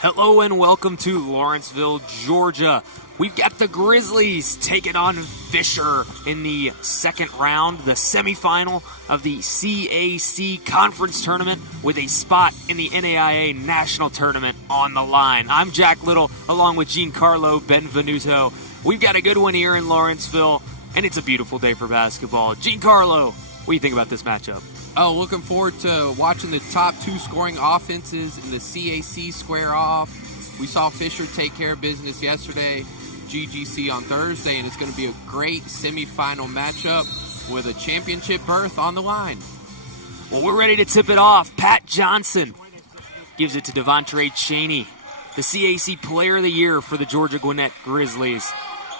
Hello and welcome to Lawrenceville, Georgia. We've got the Grizzlies taking on Fisher in the second round, the semifinal of the CAC conference tournament with a spot in the NAIA national tournament on the line. I'm Jack Little along with Giancarlo Benvenuto. We've got a good one here in Lawrenceville, and it's a beautiful day for basketball. Giancarlo, what do you think about this matchup? Oh, looking forward to watching the top two scoring offenses in the CAC square off. We saw Fisher take care of business yesterday, GGC on Thursday, and it's going to be a great semifinal matchup with a championship berth on the line. Well, we're ready to tip it off. Pat Johnson gives it to Devontre Chaney, the CAC Player of the Year for the Georgia Gwinnett Grizzlies.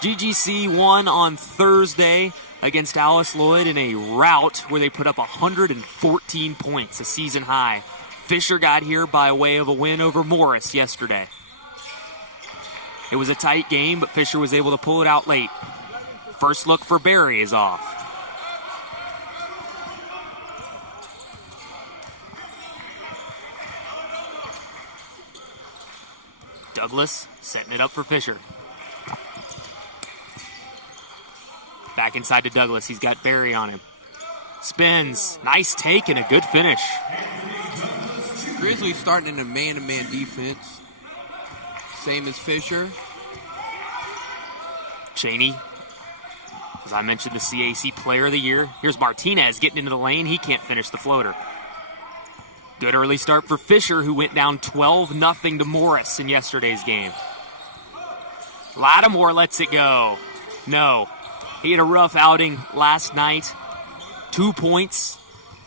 GGC won on Thursday against Alice Lloyd in a rout where they put up 114 points, a season high. Fisher got here by way of a win over Morris yesterday. It was a tight game, but Fisher was able to pull it out late. First look for Barry is off. Douglas setting it up for Fisher. Back inside to Douglas. He's got Barry on him. Spins. Nice take and a good finish. Grizzlies starting in a man-to-man defense. Same as Fisher. Chaney, as I mentioned, the CAC Player of the Year. Here's Martinez getting into the lane. He can't finish the floater. Good early start for Fisher, who went down 12-0 to Morris in yesterday's game. Lattimore lets it go. No. He had a rough outing last night. 2 points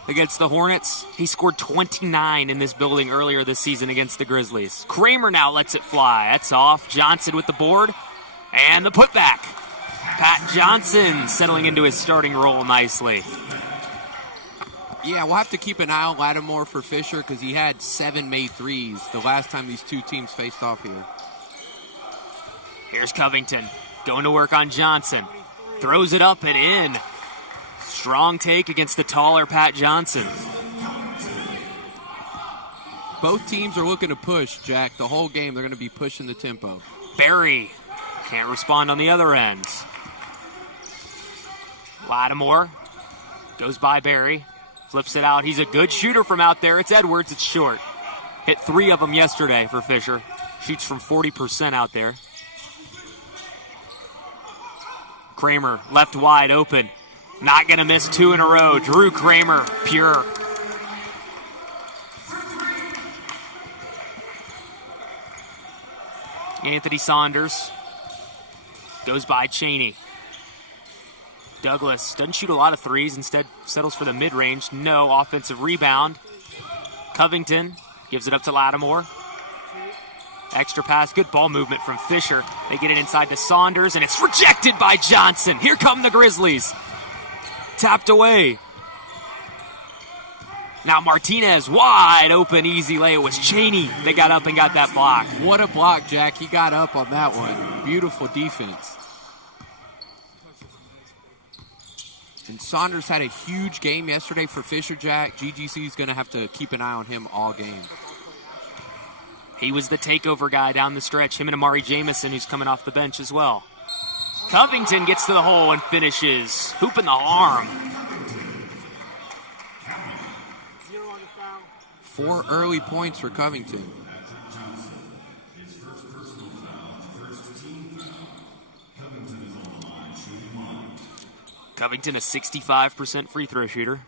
against the Hornets. He scored 29 in this building earlier this season against the Grizzlies. Kramer now lets it fly. That's off. Johnson with the board. And the putback. Pat Johnson settling into his starting role nicely. Yeah, we'll have to keep an eye on Lattimore for Fisher because he had 7 made threes the last time these two teams faced off here. Here's Covington going to work on Johnson. Throws it up and in. Strong take against the taller Pat Johnson. Both teams are looking to push, Jack. The whole game, they're going to be pushing the tempo. Barry can't respond on the other end. Lattimore goes by Barry. Flips it out. He's a good shooter from out there. It's Edwards. It's short. Hit 3 of them yesterday for Fisher. Shoots from 40% out there. Kramer left wide open. Not going to miss 2 in a row. Drew Kramer, pure. Anthony Saunders goes by Chaney. Douglas doesn't shoot a lot of threes. Instead settles for the mid-range. No offensive rebound. Covington gives it up to Lattimore. Extra pass, good ball movement from Fisher. They get it inside to Saunders, and it's rejected by Johnson. Here come the Grizzlies. Tapped away. Now Martinez, wide open, easy lay. It was Chaney that got up and got that block. What a block, Jack. He got up on that one. Beautiful defense. And Saunders had a huge game yesterday for Fisher, Jack. GGC is going to have to keep an eye on him all game. He was the takeover guy down the stretch. Him and Amari Jamison, who's coming off the bench as well. Covington gets to the hole and finishes. Hooping the arm. 4 early points for Covington. Covington, a 65% free throw shooter.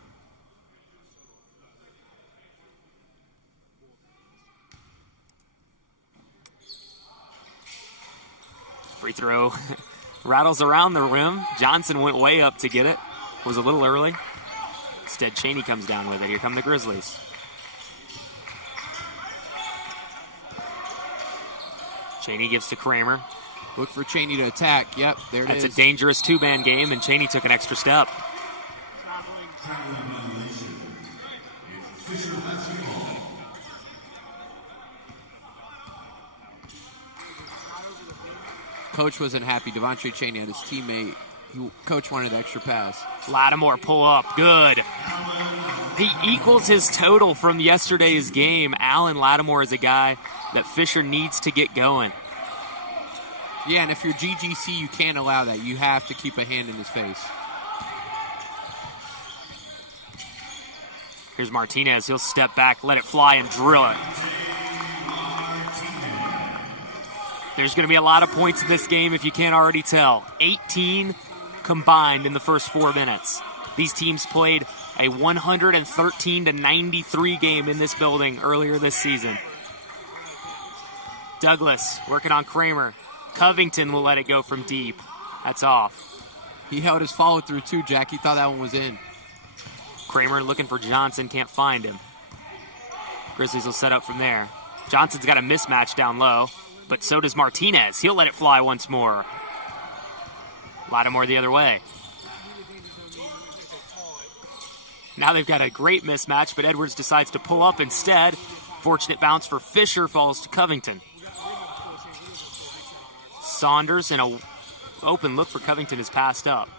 Free throw rattles around the rim. Johnson went way up to get it. Was a little early. Instead, Chaney comes down with it. Here come the Grizzlies. Chaney gives to Kramer. Look for Chaney to attack. Yep, there it is. That's a dangerous 2-man game, and Chaney took an extra step. Coach wasn't happy. Devontre Chaney had his teammate. Coach wanted an extra pass. Lattimore pull up. Good. He equals his total from yesterday's game. Alan Lattimore is a guy that Fisher needs to get going. Yeah, and if you're GGC, you can't allow that. You have to keep a hand in his face. Here's Martinez. He'll step back, let it fly, and drill it. There's going to be a lot of points in this game if you can't already tell. 18 combined in the first 4 minutes. These teams played a 113-93 game in this building earlier this season. Douglas working on Kramer. Covington will let it go from deep. That's off. He held his follow-through too, Jack. He thought that one was in. Kramer looking for Johnson, can't find him. Grizzlies will set up from there. Johnson's got a mismatch down low, but so does Martinez. He'll let it fly once more. Lattimore the other way. Now they've got a great mismatch, but Edwards decides to pull up instead. Fortunate bounce for Fisher, falls to Covington. Saunders in a open look for Covington is passed up.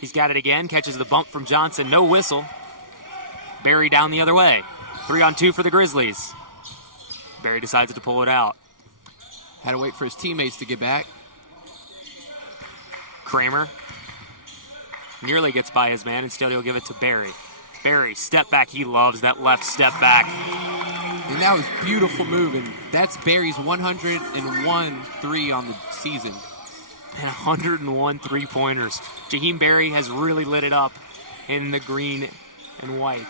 He's got it again, catches the bump from Johnson, no whistle. Barry down the other way. 3-on-2 for the Grizzlies. Barry decides to pull it out. Had to wait for his teammates to get back. Kramer nearly gets by his man. Instead, he'll give it to Barry. Barry, step back. He loves that left step back. And that was beautiful moving. That's Barry's 101 3 on the season. And 101 3-pointers. Jaheim Barry has really lit it up in the green and white.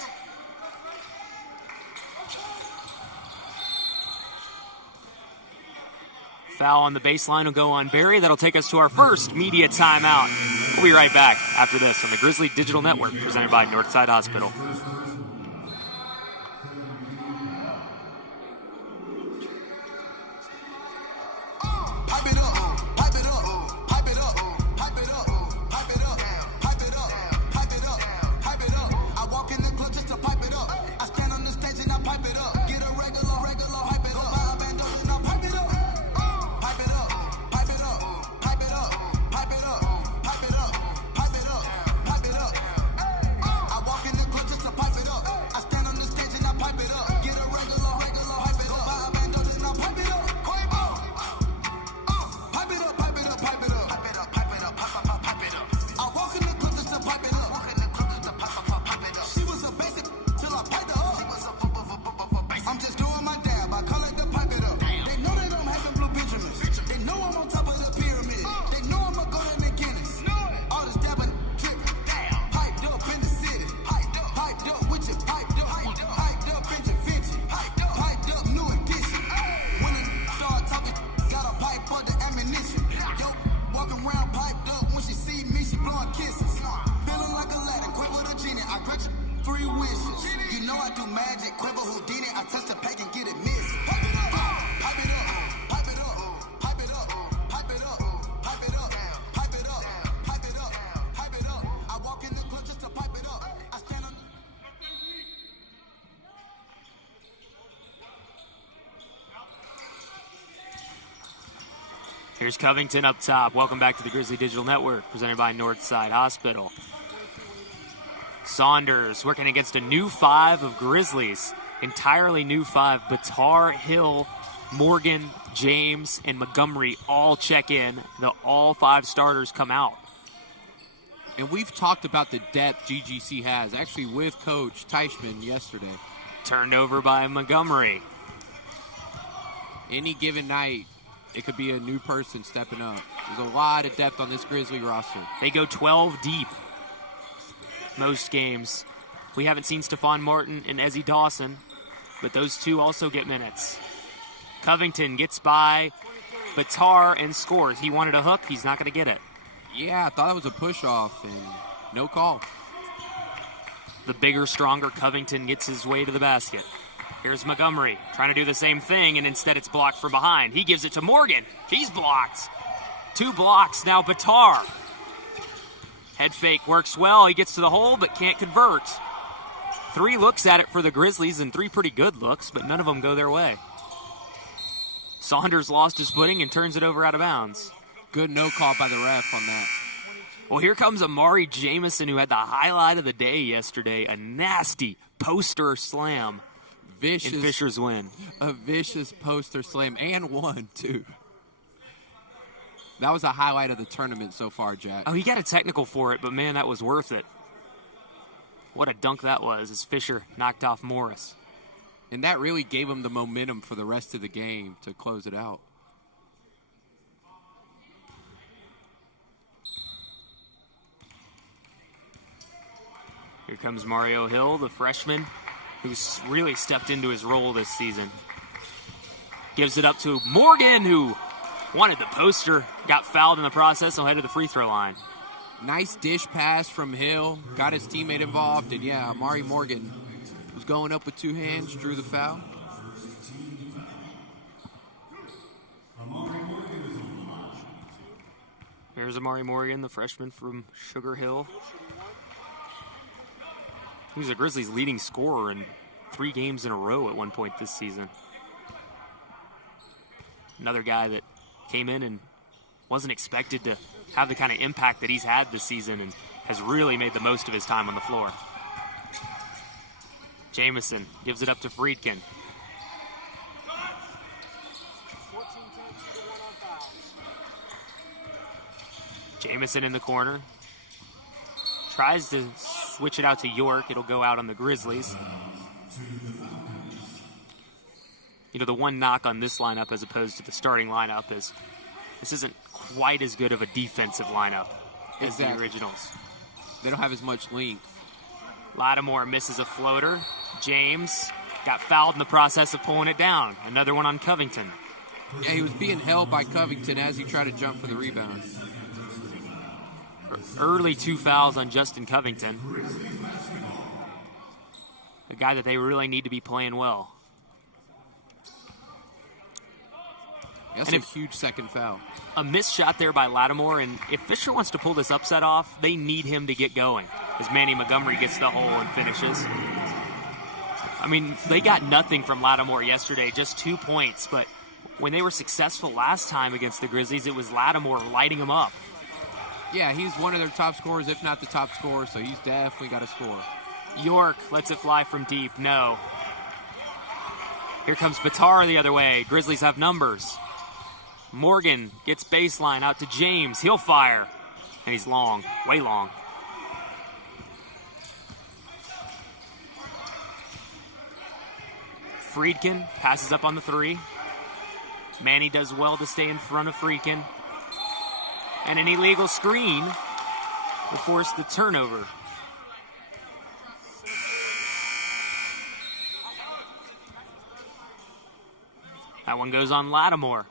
Foul on the baseline will go on Barry. That'll take us to our first media timeout. We'll be right back after this on the Grizzly Digital Network, presented by Northside Hospital. Here's Covington up top. Welcome back to the Grizzly Digital Network, presented by Northside Hospital. Saunders working against a new 5 of Grizzlies. Entirely new 5. Batar, Hill, Morgan, James, and Montgomery all check in. All 5 starters come out. And we've talked about the depth GGC has, actually with Coach Teichman yesterday. Turned over by Montgomery. Any given night, it could be a new person stepping up. There's a lot of depth on this Grizzly roster. They go 12 deep most games. We haven't seen Stephon Martin and Ezzie Dawson, but those two also get minutes. Covington gets by Batar and scores. He wanted a hook. He's not going to get it. Yeah, I thought it was a push-off, and no call. The bigger, stronger Covington gets his way to the basket. Here's Montgomery trying to do the same thing, and instead it's blocked from behind. He gives it to Morgan. He's blocked. 2 blocks. Now Batar. Head fake works well. He gets to the hole, but can't convert. 3 looks at it for the Grizzlies, and 3 pretty good looks, but none of them go their way. Saunders lost his footing and turns it over out of bounds. Good no call by the ref on that. Well, here comes Amari Jamison, who had the highlight of the day yesterday. A nasty poster slam. vicious. And Fisher's win. A vicious poster slam, and one, too. That was a highlight of the tournament so far, Jack. Oh, he got a technical for it, but man, that was worth it. What a dunk that was as Fisher knocked off Morris. And that really gave him the momentum for the rest of the game to close it out. Here comes Mario Hill, the freshman, who's really stepped into his role this season. Gives it up to Morgan, who wanted the poster, got fouled in the process, and head to the free throw line. Nice dish pass from Hill, got his teammate involved, and yeah, Amari Morgan was going up with two hands, drew the foul. Here's Amari Morgan, the freshman from Sugar Hill. He was the Grizzlies' leading scorer in 3 games in a row at one point this season. Another guy that came in and wasn't expected to have the kind of impact that he's had this season and has really made the most of his time on the floor. Jamison gives it up to Friedkin. Jamison in the corner. Tries to switch it out to York. It'll go out on the Grizzlies. You know, the one knock on this lineup as opposed to the starting lineup is this isn't quite as good of a defensive lineup as the originals. They don't have as much length. Lattimore misses a floater. James got fouled in the process of pulling it down. Another one on Covington. Yeah, he was being held by Covington as he tried to jump for the rebound. Early 2 fouls on Justin Covington. A guy that they really need to be playing well. That's a huge second foul. A missed shot there by Lattimore, and if Fisher wants to pull this upset off, they need him to get going as Manny Montgomery gets the hole and finishes. I mean, they got nothing from Lattimore yesterday, just 2 points, but when they were successful last time against the Grizzlies, it was Lattimore lighting them up. Yeah, he's one of their top scorers, if not the top scorer, so he's definitely got to score. York lets it fly from deep. No. Here comes Batar the other way. Grizzlies have numbers. Morgan gets baseline out to James. He'll fire. And he's long, way long. Friedkin passes up on the 3. Manny does well to stay in front of Friedkin. And an illegal screen will force the turnover. That one goes on Lattimore.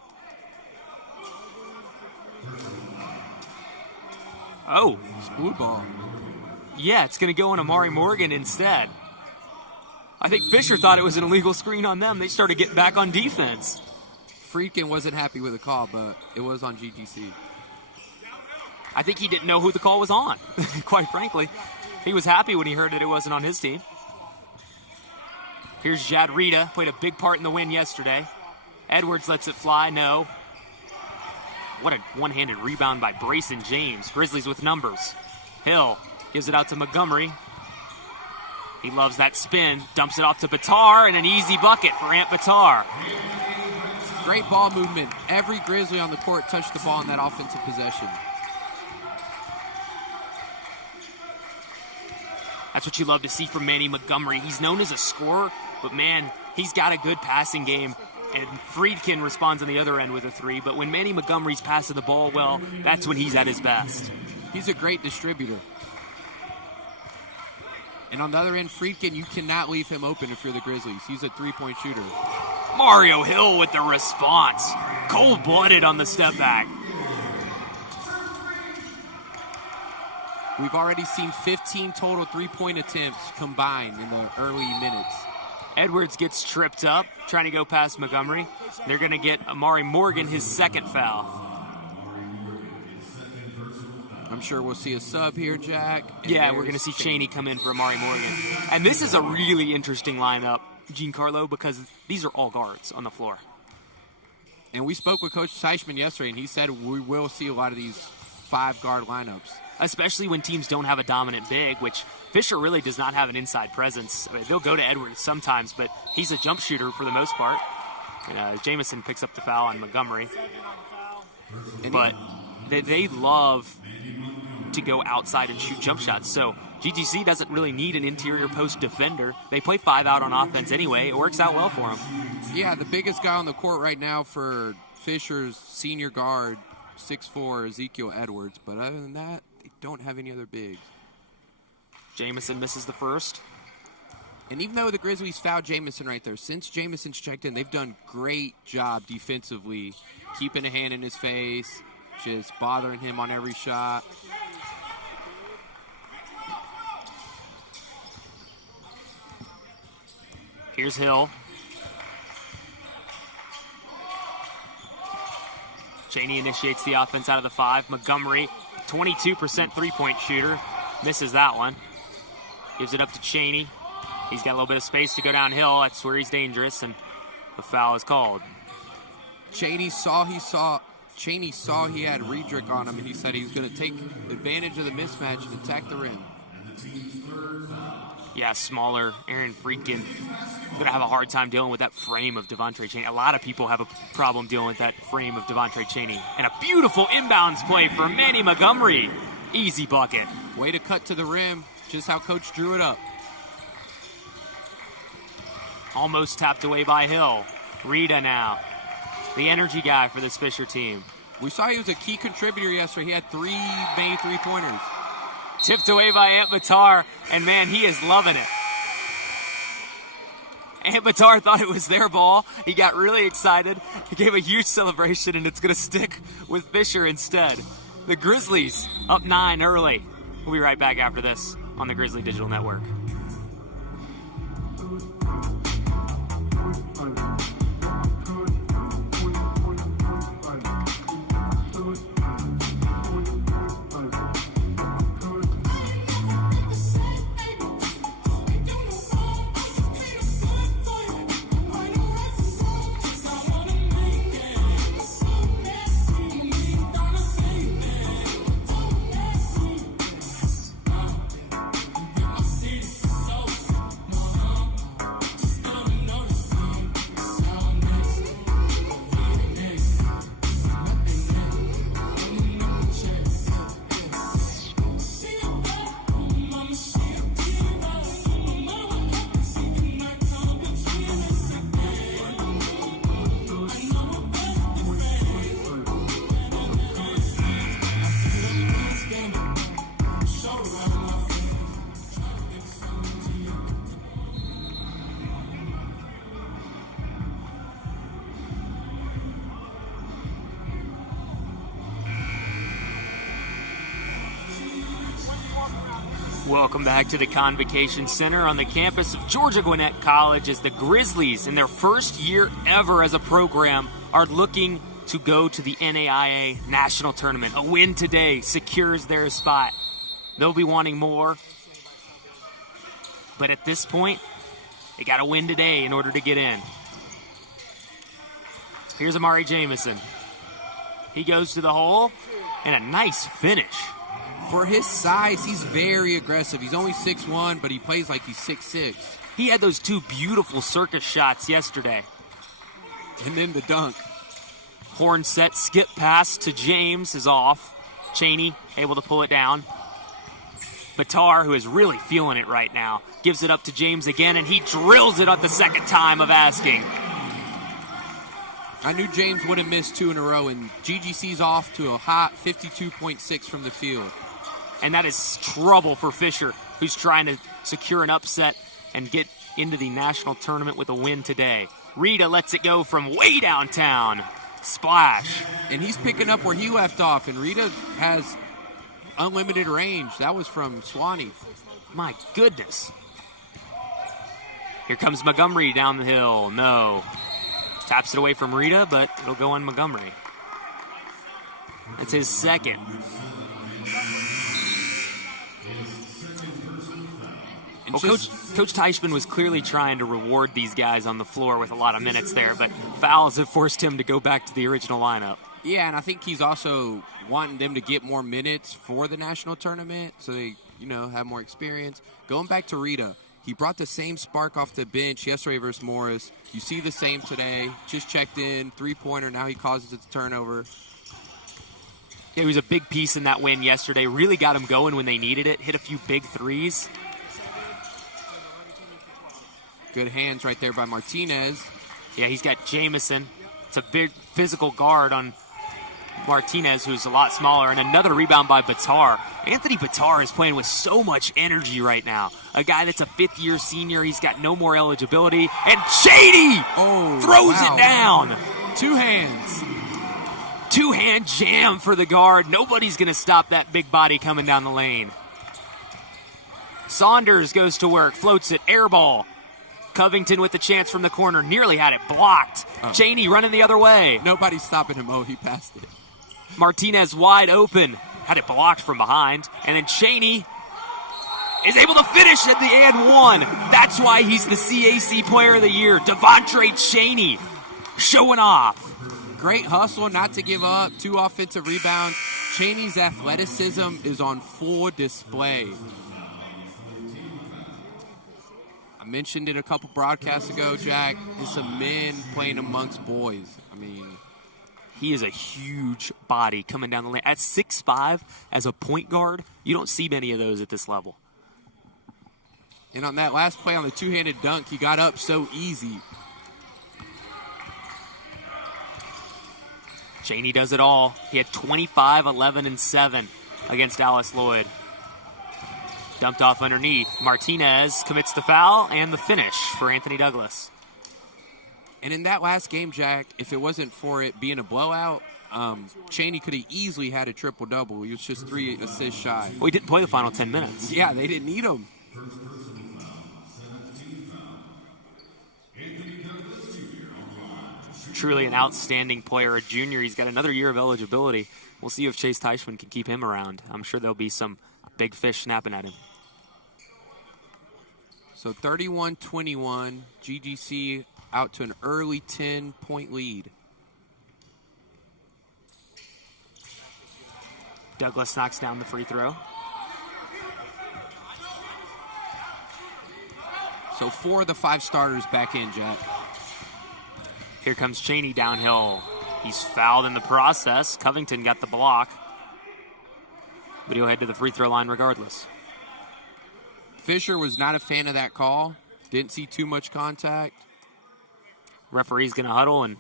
Oh. It's blue ball. Yeah, it's going to go on Amari Morgan instead. I think Fisher thought it was an illegal screen on them. They started getting back on defense. Friedkin wasn't happy with the call, but it was on GGC. I think he didn't know who the call was on, quite frankly. He was happy when he heard that it wasn't on his team. Here's Jadrita, played a big part in the win yesterday. Edwards lets it fly, no. What a one-handed rebound by Brayson James. Grizzlies with numbers. Hill gives it out to Montgomery. He loves that spin, dumps it off to Batar, and an easy bucket for Ant Batar. Great ball movement. Every Grizzly on the court touched the ball in that offensive possession. That's what you love to see from Manny Montgomery. He's known as a scorer, but man, he's got a good passing game. And Friedkin responds on the other end with a 3. But when Manny Montgomery's passing the ball well, that's when he's at his best. He's a great distributor. And on the other end, Friedkin, you cannot leave him open if you're the Grizzlies. He's a 3-point shooter. Mario Hill with the response. Cold-blooded on the step back. We've already seen 15 total 3-point attempts combined in the early minutes. Edwards gets tripped up, trying to go past Montgomery. They're going to get Amari Morgan his second foul. I'm sure we'll see a sub here, Jack. Yeah, we're going to see Chaney come in for Amari Morgan. And this is a really interesting lineup, Giancarlo, because these are all guards on the floor. And we spoke with Coach Teichman yesterday, and he said we will see a lot of these 5-guard lineups. especially when teams don't have a dominant big, which Fisher really does not have an inside presence. I mean, they'll go to Edwards sometimes, but he's a jump shooter for the most part. Jamison picks up the foul on Montgomery. But they love to go outside and shoot jump shots. So GGC doesn't really need an interior post defender. They play 5 out on offense anyway. It works out well for them. Yeah, the biggest guy on the court right now for Fisher's senior guard, 6'4", Ezekiel Edwards. But other than that, they don't have any other bigs. Jamison misses the first. And even though the Grizzlies fouled Jamison right there, since Jamison's checked in, they've done great job defensively, keeping a hand in his face, just bothering him on every shot. Here's Hill. Chaney initiates the offense out of the 5. Montgomery, 22% three-point shooter, misses that one. Gives it up to Chaney. He's got a little bit of space to go downhill. That's where he's dangerous, and the foul is called. Chaney saw he had Riedrich on him, and he said he was going to take advantage of the mismatch and attack the rim. Yeah, smaller Aaron Friedkin going to have a hard time dealing with that frame of Devontae Chaney. A lot of people have a problem dealing with that frame of Devontae Chaney. And a beautiful inbounds play for Manny Montgomery. Easy bucket. Way to cut to the rim, just how Coach drew it up. Almost tapped away by Hill. Rita now, the energy guy for this Fisher team. We saw he was a key contributor yesterday. He had 3 made three-pointers. Tipped away by Ant Batar, and man, he is loving it. Ant Batar thought it was their ball. He got really excited. He gave a huge celebration, and it's going to stick with Fisher instead. The Grizzlies up 9 early. We'll be right back after this on the Grizzly Digital Network. Welcome back to the Convocation Center on the campus of Georgia Gwinnett College as the Grizzlies, in their first year ever as a program, are looking to go to the NAIA National Tournament. A win today secures their spot. They'll be wanting more, but at this point, they got to win today in order to get in. Here's Amari Jamison. He goes to the hole, and a nice finish. For his size, he's very aggressive. He's only 6'1", but he plays like he's 6'6". He had those 2 beautiful circus shots yesterday. And then the dunk. Horn set, skip pass to James is off. Chaney able to pull it down. Batar, who is really feeling it right now, gives it up to James again, and he drills it up the second time of asking. I knew James would have missed 2 in a row, and GGC's off to a hot 52.6 from the field. And that is trouble for Fisher, who's trying to secure an upset and get into the national tournament with a win today. Rita lets it go from way downtown. Splash. And he's picking up where he left off, and Rita has unlimited range. That was from Swanee. My goodness. Here comes Montgomery down the hill. No. Taps it away from Rita, but it'll go on Montgomery. It's his second. Well, Coach Teichman was clearly trying to reward these guys on the floor with a lot of minutes there, but fouls have forced him to go back to the original lineup. Yeah, and I think he's also wanting them to get more minutes for the national tournament so they, have more experience. Going back to Rita, he brought the same spark off the bench yesterday versus Morris. You see the same today. Just checked in, three-pointer. Now he causes it to turnover. He was a big piece in that win yesterday. Really got him going when they needed it. Hit a few big threes. Good hands right there by Martinez. Yeah, he's got Jamison. It's a big physical guard on Martinez, who's a lot smaller, and another rebound by Batar. Anthony Batar is playing with so much energy right now. A guy that's a fifth-year senior. He's got no more eligibility. And Shady throws it down. Two hands. Two-hand jam for the guard. Nobody's going to stop that big body coming down the lane. Saunders goes to work, floats it, air ball. Covington with the chance from the corner, nearly had it blocked. Cheney running the other way. Nobody's stopping him. He passed it. Martinez wide open, had it blocked from behind. And then Cheney is able to finish at the and one. That's why he's the CAC Player of the Year. Devontre Cheney showing off. Great hustle, not to give up. 2 offensive rebounds. Cheney's athleticism is on full display. I mentioned it a couple broadcasts ago, Jack. It's a men playing amongst boys. He is a huge body coming down the lane. At 6'5", as a point guard, you don't see many of those at this level. And on that last play on the two-handed dunk, he got up so easy. Cheney does it all. He had 25, 11, and 7 against Dallas Lloyd. Dumped off underneath. Martinez commits the foul and the finish for Anthony Douglas. And in that last game, Jack, if it wasn't for it being a blowout, Cheney could have easily had a triple-double. He was just 3 assists shy. Well, he didn't play the final 10 minutes. Yeah, they didn't need him. Truly an outstanding player, a junior. He's got another year of eligibility. We'll see if Chase Teichman can keep him around. I'm sure there'll be some big fish snapping at him. So 31-21, GGC out to an early 10-point lead. Douglas knocks down the free throw. So 4 of the 5 starters back in, Jack. Here comes Cheney downhill. He's fouled in the process. Covington got the block. But he'll head to the free throw line regardless. Fisher was not a fan of that call. Didn't see too much contact. Referee's going to huddle and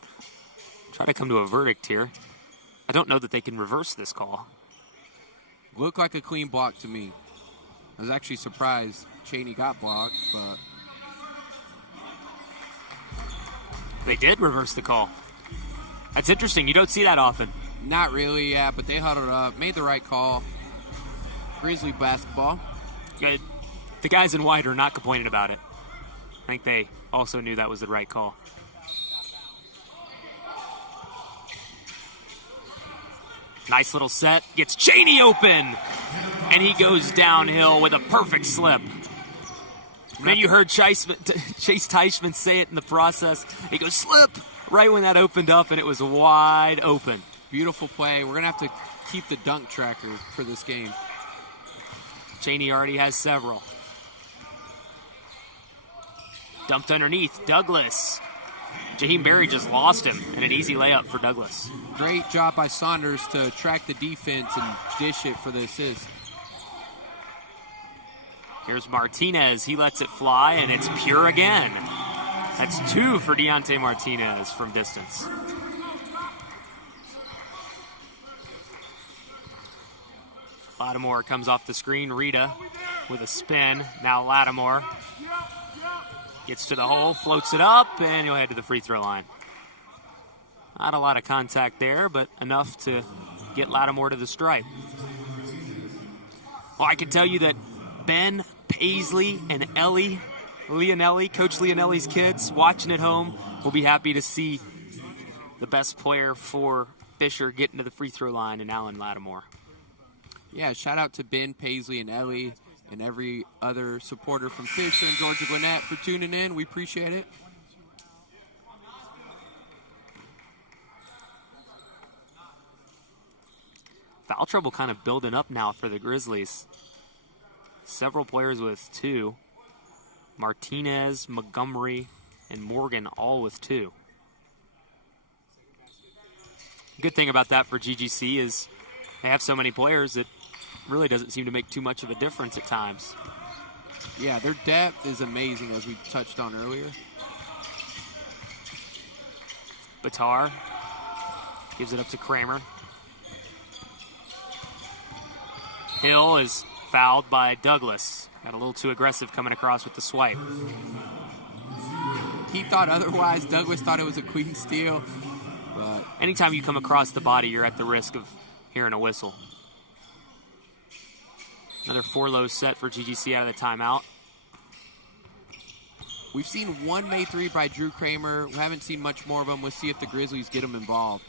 try to come to a verdict here. I don't know that they can reverse this call. Looked like a clean block to me. I was actually surprised Cheney got blocked, but... They did reverse the call. That's interesting. You don't see that often. Not really, yeah, but they huddled up, made the right call. Grizzly basketball. Yeah, the guys in white are not complaining about it. I think they also knew that was the right call. Nice little set. Gets Cheney open. And he goes downhill with a perfect slip. And then you heard Chase Teichman say it in the process. He goes, slip, right when that opened up, and it was wide open. Beautiful play. We're going to have to keep the dunk tracker for this game. Cheney already has several. Dumped underneath. Douglas. Jaheim Berry just lost him, and an easy layup for Douglas. Great job by Saunders to track the defense and dish it for the assist. Here's Martinez. He lets it fly, and it's pure again. That's 2 for Deontay Martinez from distance. Lattimore comes off the screen. Rita with a spin. Now Lattimore gets to the hole, floats it up, and he'll head to the free throw line. Not a lot of contact there, but enough to get Lattimore to the stripe. Well, I can tell you that Ben, Paisley, and Ellie Leonelli, Coach Leonelli's kids, watching at home, will be happy to see the best player for Fisher getting to the free throw line and Alan Lattimore. Yeah, shout out to Ben, Paisley, and Ellie, and every other supporter from Fisher and Georgia Gwinnett for tuning in. We appreciate it. Foul trouble kind of building up now for the Grizzlies. Several players with 2. Martinez, Montgomery, and Morgan all with 2. Good thing about that for GGC is they have so many players that really doesn't seem to make too much of a difference at times. Yeah, their depth is amazing, as we touched on earlier. Batar gives it up to Kramer. Hill is fouled by Douglas. Got a little too aggressive coming across with the swipe. He thought otherwise. Douglas thought it was a clean steal. But anytime you come across the body, you're at the risk of hearing a whistle. Another 4-low set for GGC out of the timeout. We've seen one made 3 by Drew Kramer. We haven't seen much more of them. We'll see if the Grizzlies get him involved.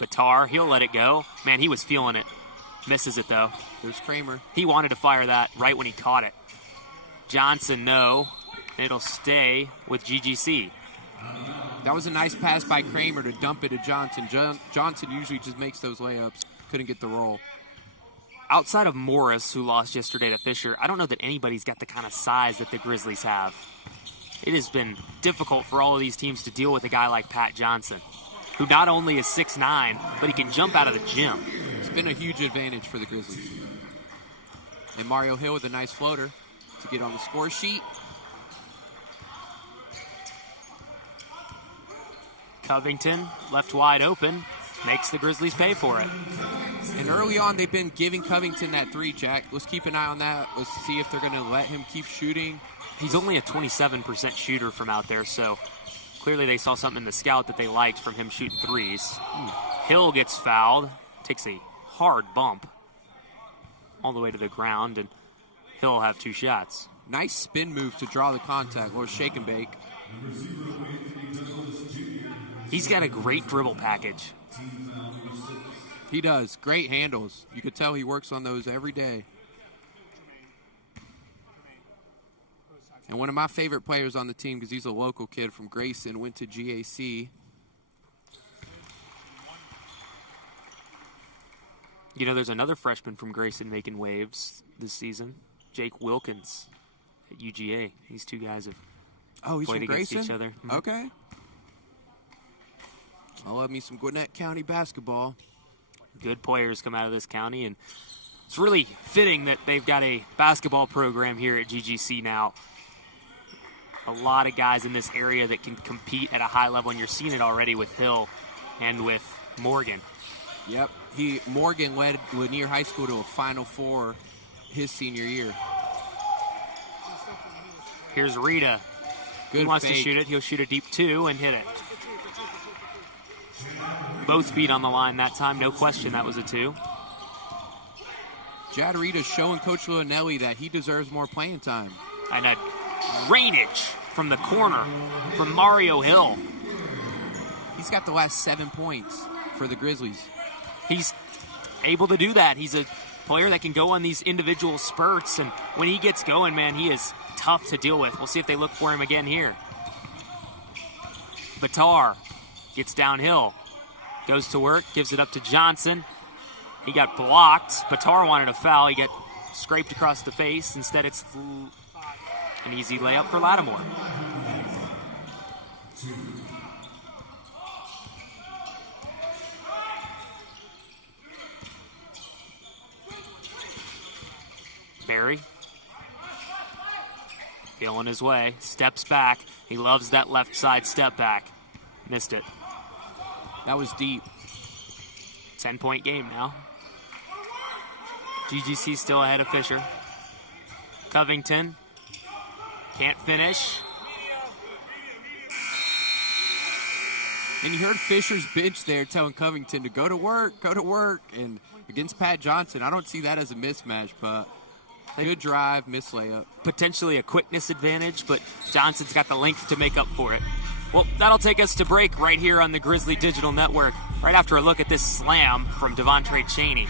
Batar, he'll let it go. Man, he was feeling it. Misses it, though. There's Kramer. He wanted to fire that right when he caught it. Johnson, no. It'll stay with GGC. That was a nice pass by Kramer to dump it to Johnson. Johnson usually just makes those layups. Couldn't get the roll. Outside of Morris, who lost yesterday to Fisher, I don't know that anybody's got the kind of size that the Grizzlies have. It has been difficult for all of these teams to deal with a guy like Pat Johnson, who not only is 6'9", but he can jump out of the gym. It's been a huge advantage for the Grizzlies. And Mario Hill with a nice floater to get on the score sheet. Covington, left wide open, makes the Grizzlies pay for it. And early on, they've been giving Covington that 3, Jack. Let's keep an eye on that. Let's see if they're going to let him keep shooting. He's only a 27% shooter from out there, so clearly they saw something in the scout that they liked from him shooting 3s. Hill gets fouled, takes a hard bump all the way to the ground, and Hill will have 2 shots. Nice spin move to draw the contact, or shake and bake. He's got a great dribble package. He does. Great handles. You could tell he works on those every day. And one of my favorite players on the team, because he's a local kid from Grayson, went to GAC. You know, there's another freshman from Grayson making waves this season, Jake Wilkins at UGA. These 2 guys have he's played from against Grayson? each other. Okay. I love me some Gwinnett County basketball. Good players come out of this county, and it's really fitting that they've got a basketball program here at GGC now. A lot of guys in this area that can compete at a high level, and you're seeing it already with Hill and with Morgan. Yep. Morgan led Lanier High School to a Final Four his senior year. Here's Rita. Good He wants fake. to shoot it. He'll shoot a deep 2 and hit it. Both feet on the line that time. No question that was a 2. Jad Rita's showing Coach Leonelli that he deserves more playing time. And a drainage from the corner from Mario Hill. He's got the last 7 points for the Grizzlies. He's able to do that. He's a player that can go on these individual spurts, and when he gets going, man, he is tough to deal with. We'll see if they look for him again here. Batar gets downhill, goes to work, gives it up to Johnson. He got blocked. Batar wanted a foul. He got scraped across the face. Instead, it's an easy layup for Lattimore. Barry, feeling his way, steps back. He loves that left side step back. Missed it. That was deep. 10-point game now. GGC still ahead of Fisher. Covington can't finish. And you heard Fisher's bench there telling Covington to go to work, go to work. And against Pat Johnson, I don't see that as a mismatch, but good drive, missed layup. Potentially a quickness advantage, but Johnson's got the length to make up for it. Well, that'll take us to break right here on the Grizzly Digital Network, right after a look at this slam from Devontre Cheney.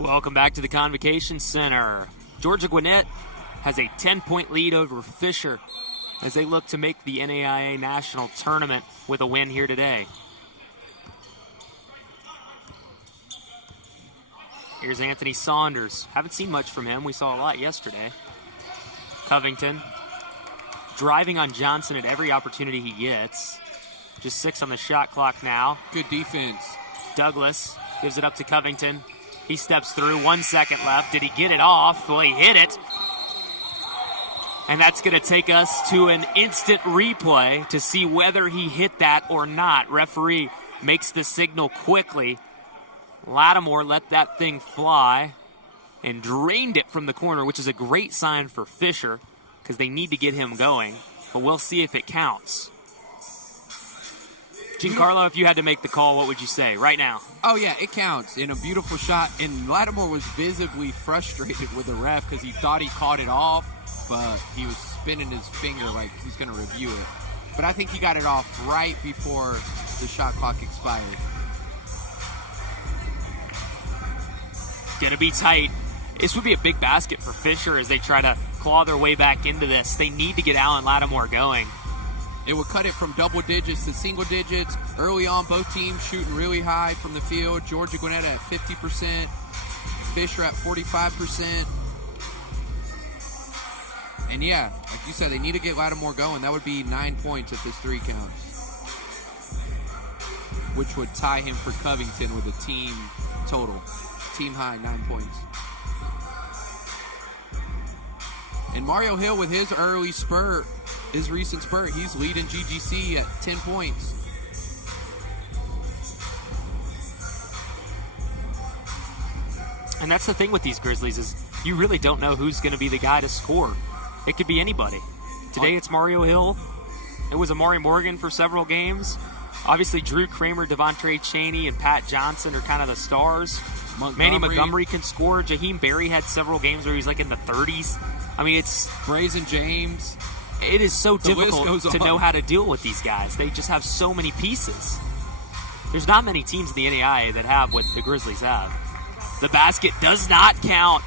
Welcome back to the Convocation Center. Georgia Gwinnett has a 10-point lead over Fisher as they look to make the NAIA National Tournament with a win here today. Here's Anthony Saunders. Haven't seen much from him. We saw a lot yesterday. Covington driving on Johnson at every opportunity he gets. Just 6 on the shot clock now. Good defense. Douglas gives it up to Covington. He steps through. 1 second left. Did he get it off? Well, he hit it. And that's going to take us to an instant replay to see whether he hit that or not. Referee makes the signal quickly. Lattimore let that thing fly and drained it from the corner, which is a great sign for Fisher because they need to get him going. But we'll see if it counts. Giancarlo, if you had to make the call, what would you say right now? Oh, yeah, it counts. In a beautiful shot. And Lattimore was visibly frustrated with the ref because he thought he caught it off, but he was spinning his finger like he's going to review it. But I think he got it off right before the shot clock expired. Going to be tight. This would be a big basket for Fisher as they try to claw their way back into this. They need to get Allen Lattimore going. It would cut it from double digits to single digits. Early on, both teams shooting really high from the field. Georgia Gwinnett at 50%. Fisher at 45%. And yeah, like you said, they need to get Lattimore going. That would be 9 points if this 3 counts. Which would tie him for Covington with a team total. Team high, 9 points. And Mario Hill with his early spurt, his recent spurt, he's leading GGC at 10 points. And that's the thing with these Grizzlies is you really don't know who's going to be the guy to score. It could be anybody. Today it's Mario Hill. It was Amari Morgan for several games. Obviously Drew Kramer, Devontre Chaney, and Pat Johnson are kind of the stars. Manny Montgomery can score. Jaheim Berry had several games where he's like in the 30s. I mean, it's Brazen James. It is so difficult to know how to deal with these guys. They just have so many pieces. There's not many teams in the NAIA that have what the Grizzlies have. The basket does not count.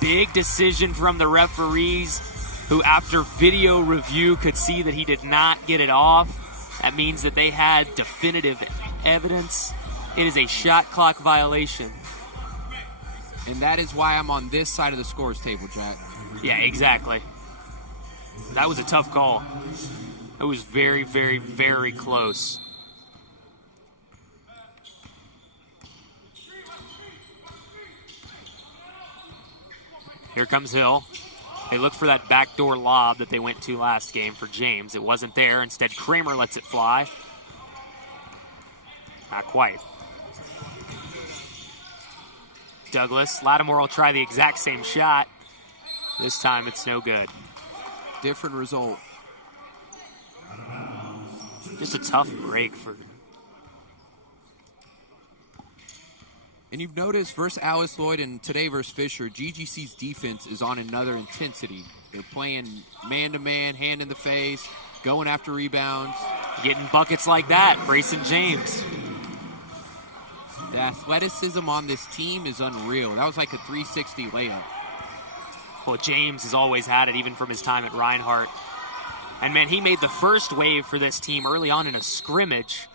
Big decision from the referees, who after video review could see that he did not get it off. That means that they had definitive evidence. It is a shot clock violation. And that is why I'm on this side of the scores table, Jack. Yeah, exactly. That was a tough call. It was very, very, very close. Here comes Hill. They look for that backdoor lob that they went to last game for James. It wasn't there. Instead, Kramer lets it fly. Not quite. Douglas. Lattimore will try the exact same shot. This time it's no good. Different result. Just a tough break for... And you've noticed versus Alice Lloyd and today versus Fisher, GGC's defense is on another intensity. They're playing man-to-man, hand in the face, going after rebounds. Getting buckets like that, Brayson James. The athleticism on this team is unreal. That was like a 360 layup. Well, James has always had it, even from his time at Reinhardt. And, man, he made the first wave for this team early on in a scrimmage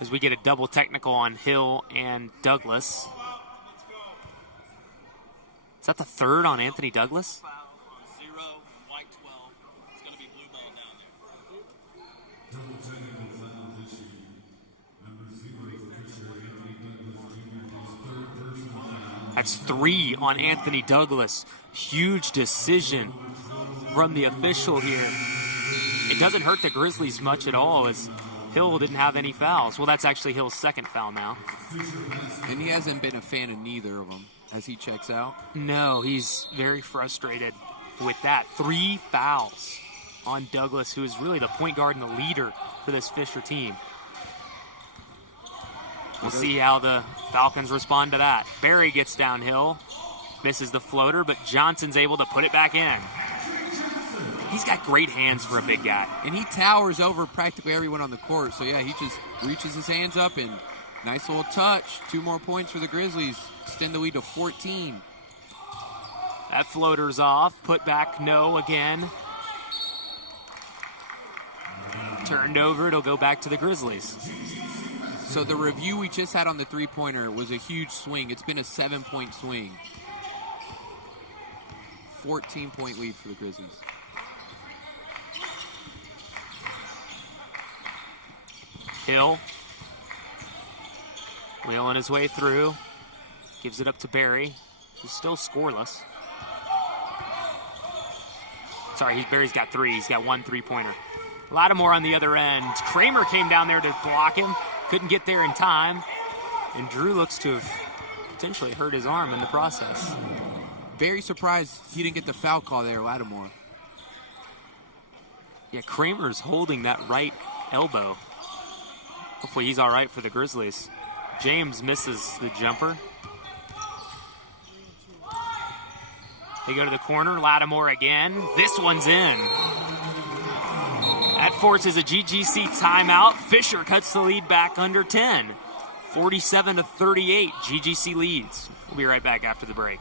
as we get a double technical on Hill and Douglas. Is that the third on Anthony Douglas? Zero, white 12. It's going to be blue ball down there. That's 3 on Anthony Douglas. Huge decision from the official here. It doesn't hurt the Grizzlies much at all as Hill didn't have any fouls. Well, that's actually Hill's second foul now. And he hasn't been a fan of neither of them as he checks out. No, he's very frustrated with that. 3 fouls on Douglas, who is really the point guard and the leader for this Fisher team. We'll see how the Falcons respond to that. Berry gets downhill, misses the floater, but Johnson's able to put it back in. He's got great hands for a big guy. And he towers over practically everyone on the court. So, yeah, he just reaches his hands up and Nice little touch. 2 more points for the Grizzlies. Extend the lead to 14. That floater's off. Put back, no again. Turned over, it'll go back to the Grizzlies. So the review we just had on the three-pointer was a huge swing. It's been a 7-point swing. 14-point lead for the Grizzlies. Hill. Wheeling his way through. Gives it up to Barry. He's still scoreless. Sorry, Barry's got 3. He's got 1 3-pointer. Lattimore on the other end. Kramer came down there to block him. Couldn't get there in time. And Drew looks to have potentially hurt his arm in the process. Very surprised he didn't get the foul call there, Lattimore. Yeah, Kramer's holding that right elbow. Hopefully he's all right for the Grizzlies. James misses the jumper. They go to the corner. Lattimore again. This one's in. That forces a GGC timeout. Fisher cuts the lead back under 10. 47-38. GGC leads. We'll be right back after the break.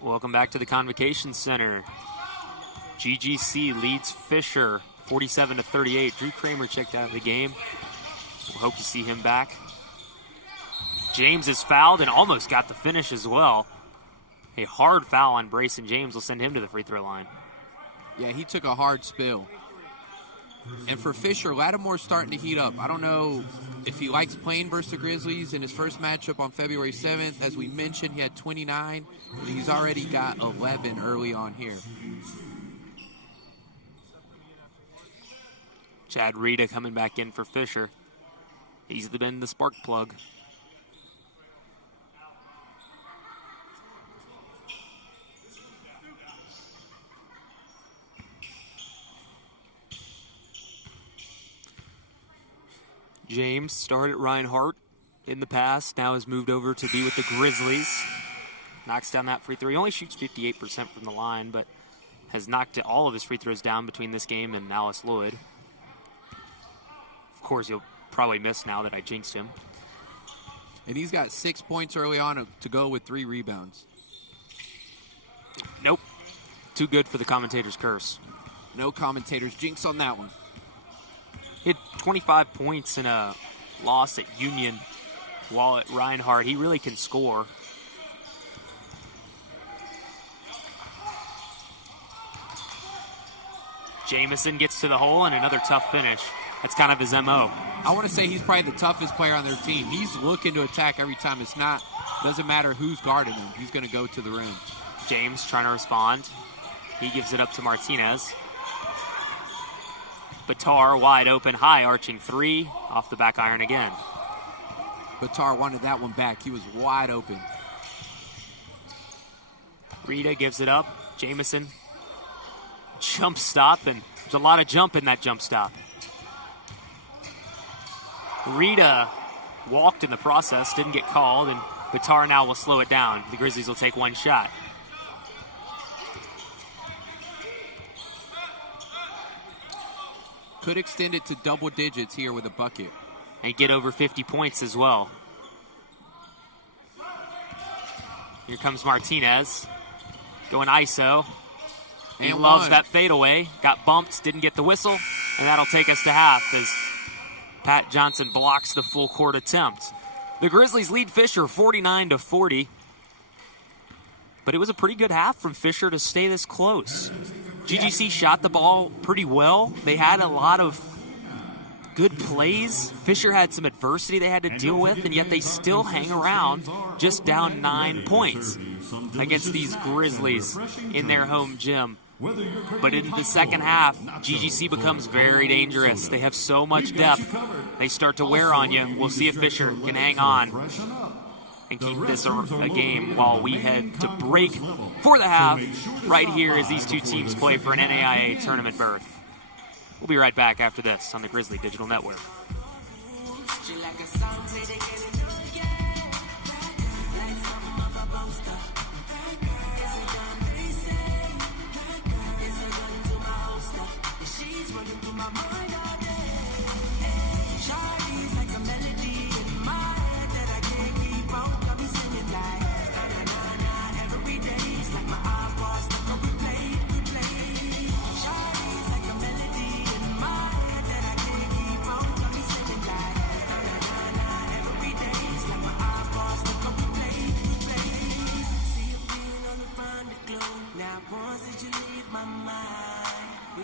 Welcome back to the Convocation Center. GGC leads Fisher 47-38. Drew Kramer checked out of the game. We'll hope to see him back. James is fouled and almost got the finish as well. A hard foul on Brayson James will send him to the free throw line. Yeah, he took a hard spill. And for Fisher, Lattimore's starting to heat up. I don't know if he likes playing versus the Grizzlies in his first matchup on February 7th. As we mentioned, he had 29. And he's already got 11 early on here. Chad Rita coming back in for Fisher. He's been the spark plug. James started at Reinhardt in the past, now has moved over to be with the Grizzlies. Knocks down that free throw. He only shoots 58% from the line, but has knocked all of his free throws down between this game and Alice Lloyd. Of course, he'll probably miss now that I jinxed him. And he's got 6 points early on to go with 3 rebounds. Nope. Too good for the commentator's curse. No commentator's jinx on that one. He had 25 points in a loss at Union while at Reinhardt. He really can score. Jamison gets to the hole and another tough finish. That's kind of his MO. I want to say he's probably the toughest player on their team. He's looking to attack every time. Doesn't matter who's guarding him. He's going to go to the rim. James trying to respond. He gives it up to Martinez. Batar wide open, high arching 3 off the back iron again. Batar wanted that one back. He was wide open. Rita gives it up. Jamison jump stop, and there's a lot of jump in that jump stop. Rita walked in the process, didn't get called, and Batar now will slow it down. The Grizzlies will take one shot. Could extend it to double digits here with a bucket. And get over 50 points as well. Here comes Martinez. Going ISO. He loves that fadeaway. Got bumped, didn't get the whistle. And that'll take us to half as Pat Johnson blocks the full court attempt. The Grizzlies lead Fisher 49-40. But it was a pretty good half from Fisher to stay this close. GGC shot the ball pretty well. They had a lot of good plays. Fisher had some adversity they had to deal with, and yet they still hang around just down 9 points against these Grizzlies in their home gym. But in the second half, GGC becomes very dangerous. They have so much depth. They start to wear on you. We'll see if Fisher can hang on and keep this a game while we head to break for the half right here as these two teams play for an NAIA tournament berth. We'll be right back after this on the Grizzly Digital Network.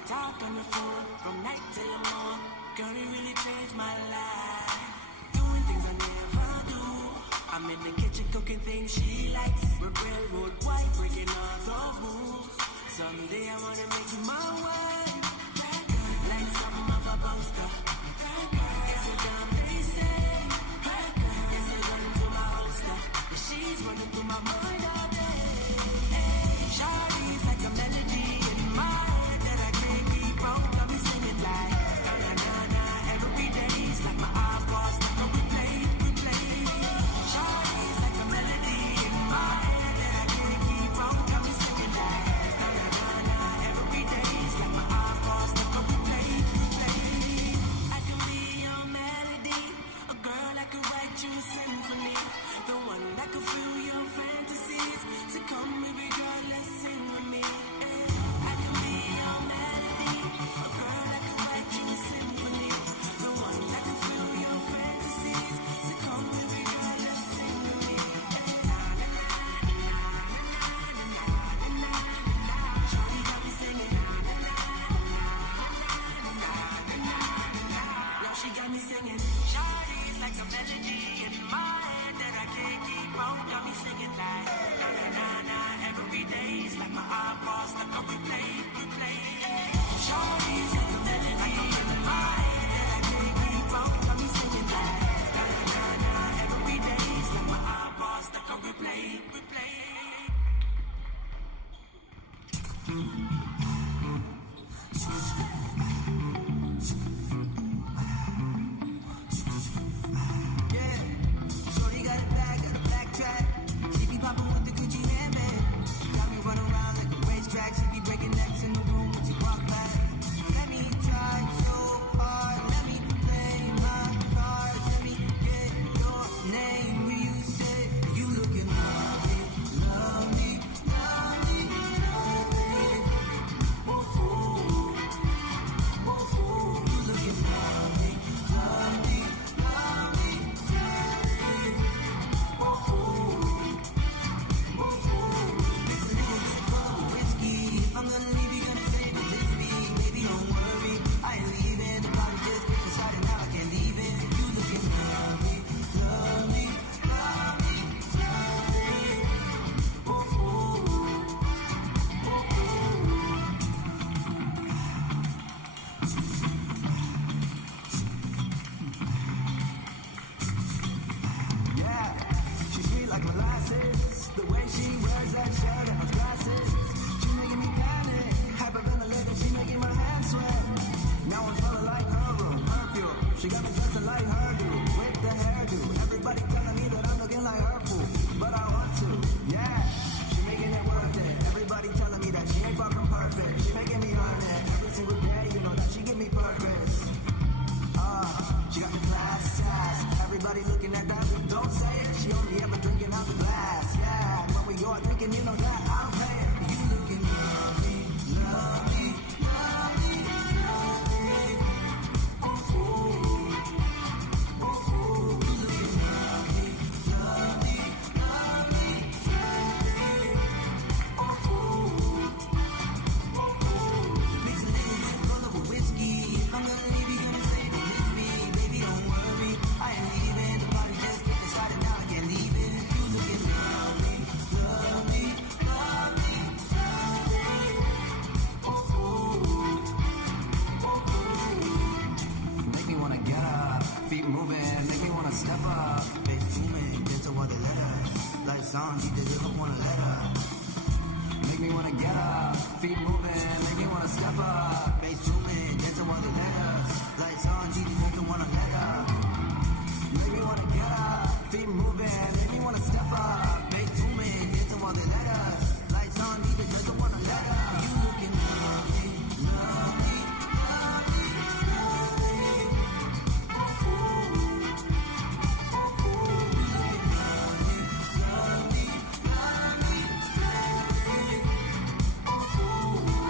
Talk on the phone from night till the morning. Girl, it really changed my life. Doing things I never do. I'm in the kitchen cooking things she likes. We're railroad white, breaking all the rules. Someday I wanna make you my wife. Like something of a poster. It's a damn they say. It's a gun to my holster. She's running through my mind all day. Shawty's like a melody in my head that I can't keep on. Got me singing like na na na na every day's like my iPod stuck on replay. Shawty's like a melody in my head that I can't keep on. Got me singing like na na na na every day's like my iPod stuck on replay. I can be your melody, a girl that can write you a symphony, the one that can fill your fantasies. So come baby girl, let's sing with me. I can be your melody, a girl that can write you a symphony, the one that can fill your fantasies. So come baby girl, let's sing with me. Shawty got me singing. Now she got me singing. Shawty's like a melody in my head that I can't keep on. Got me singing like na na na na every day's like my iPod stuck on replay. Shawty's like a melody in my head that I can't keep on. Got me singing like na na na na every day's like my iPod stuck on replay. Yeah, shorty got it back, got a backtrack. She be popping with the Gucci handbag. Got me running around like a racetrack. She be breaking necks in the room when she walk back. Let me try so hard. Let me play my cards. Let me get your name. Will you say you looking lovely, lovely, lovely, lovely? Ooh, ooh, ooh, ooh. You looking lovely, lovely, lovely, lovely. Ooh, ooh, ooh, ooh. Mix a little bit of whiskey. If I'm gonna leave, you gonna say that it's me. Baby, don't worry, I ain't leaving. The party just getting started now, I can't leave it. You looking lovely, lovely, lovely, lovely. Ooh, ooh, ooh, ooh. Yeah, she's sweet like molasses. The way she wears that shirt and her glasses, she making me panic. Hyperventilating, she making my hands sweat. Now I'm smelling like her room, perfume. She got me dressing like her do, with the hairdo. Everybody telling me that I'm looking like her fool, but I want to. Yeah, she making it worth it. Everybody telling me that she ain't fucking perfect. She making me earn it every single day. You know that she give me Lights on, keep the hook up, wanna let up. Make me wanna get up, feet moving, make me wanna step up. Bass zooming, dancing while they let us. Lights on, keep the hook up, wanna let up. Make me wanna get up, feet moving, make me wanna step up. Bass zooming, dancing while they let us. Lights on, keep the hook up, wanna let up. You looking lovely, lovely, lovely, lovely. Ooh, ooh.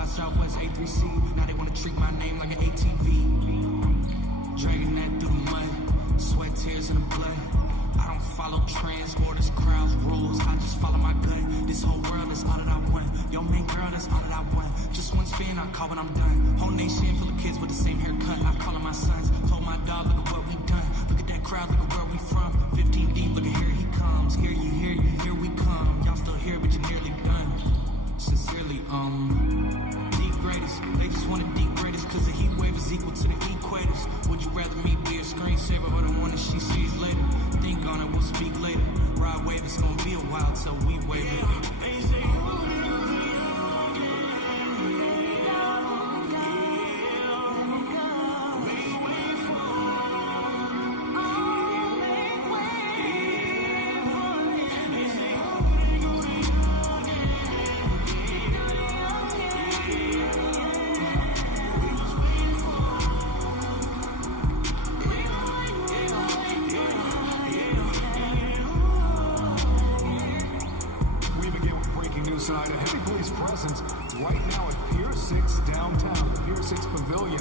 by Southwest A3C. Now they wanna treat my name like an ATV. Dragging that through the mud, sweat, tears, and the blood. I don't follow trends, orders, crowds, rules. I just follow my gut. This whole world is all that I want. Yo, main girl, that's all that I want. Just one spin, I call when I'm done. Whole nation full of kids with the same haircut. I call them my sons. Told my dog, look at what we done. Look at that crowd, look at where we from. 15 deep, look at here he comes. Here you, here we come. Y'all still here, but you're nearly done. Sincerely, deep greatest. They just want to deep greatest cause the heat wave is equal to the equators. Would you rather me be a screensaver or the one that she sees later? Think on it, we'll speak later. Ride wave, it's gonna be a while till we wave it. A heavy police presence right now at Pier 6 downtown, the Pier 6 Pavilion.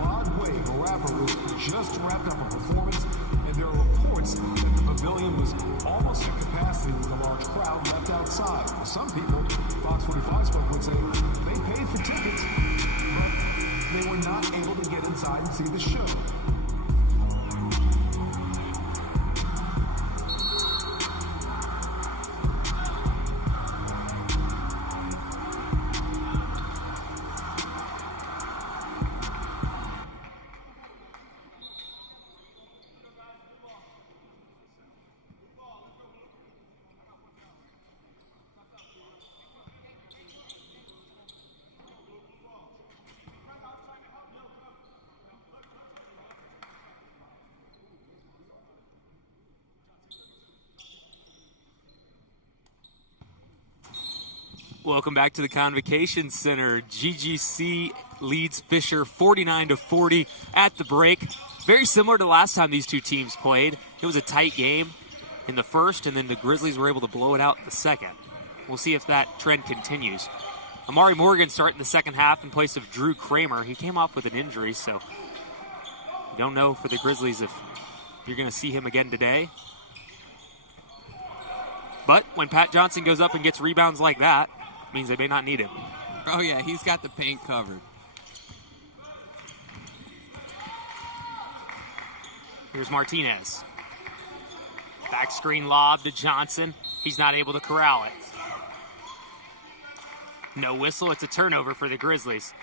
Rod Wave, a rapper, was just wrapped up a performance, and there are reports that the pavilion was almost at capacity with a large crowd left outside. For some people, Fox 45 spoke would say they paid for tickets, but they were not able to get inside and see the show. Welcome back to the Convocation Center. GGC leads Fisher 49-40 at the break. Very similar to the last time these two teams played. It was a tight game in the first, and then the Grizzlies were able to blow it out in the second. We'll see if that trend continues. Amari Morgan starting the second half in place of Drew Kramer. He came off with an injury, so you don't know for the Grizzlies if you're going to see him again today. But when Pat Johnson goes up and gets rebounds like that, means they may not need him. Oh, yeah, he's got the paint covered. Here's Martinez. Back screen lob to Johnson. He's not able to corral it. No whistle. It's a turnover for the Grizzlies.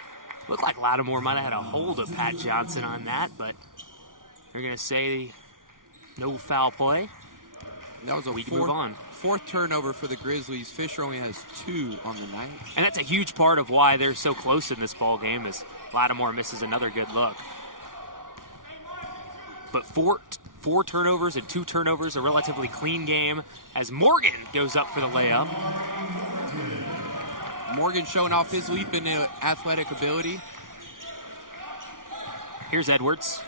Looked like Lattimore might have had a hold of Pat Johnson on that, but they're going to say no foul play. That was a we can move on. Fourth turnover for the Grizzlies. Fisher only has 2 on the night. And that's a huge part of why they're so close in this ball game is Lattimore misses another good look. But four turnovers and 2 turnovers, a relatively clean game as Morgan goes up for the layup. Morgan showing off his leap in athletic ability. Here's Edwards.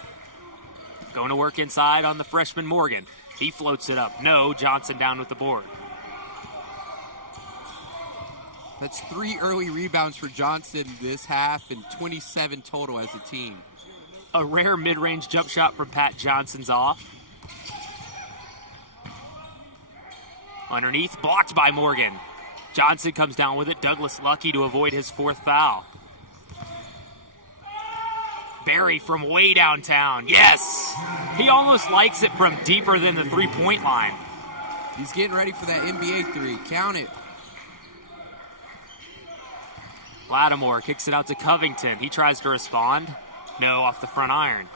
Going to work inside on the freshman Morgan. He floats it up. No, Johnson down with the board. That's 3 early rebounds for Johnson this half and 27 total as a team. A rare mid-range jump shot from Pat Johnson's off. Underneath, blocked by Morgan. Johnson comes down with it. Douglas lucky to avoid his 4th foul. Barry from way downtown. Yes! He almost likes it from deeper than the 3-point line. He's getting ready for that NBA 3. Count it. Lattimore kicks it out to Covington. He tries to respond. No, off the front iron.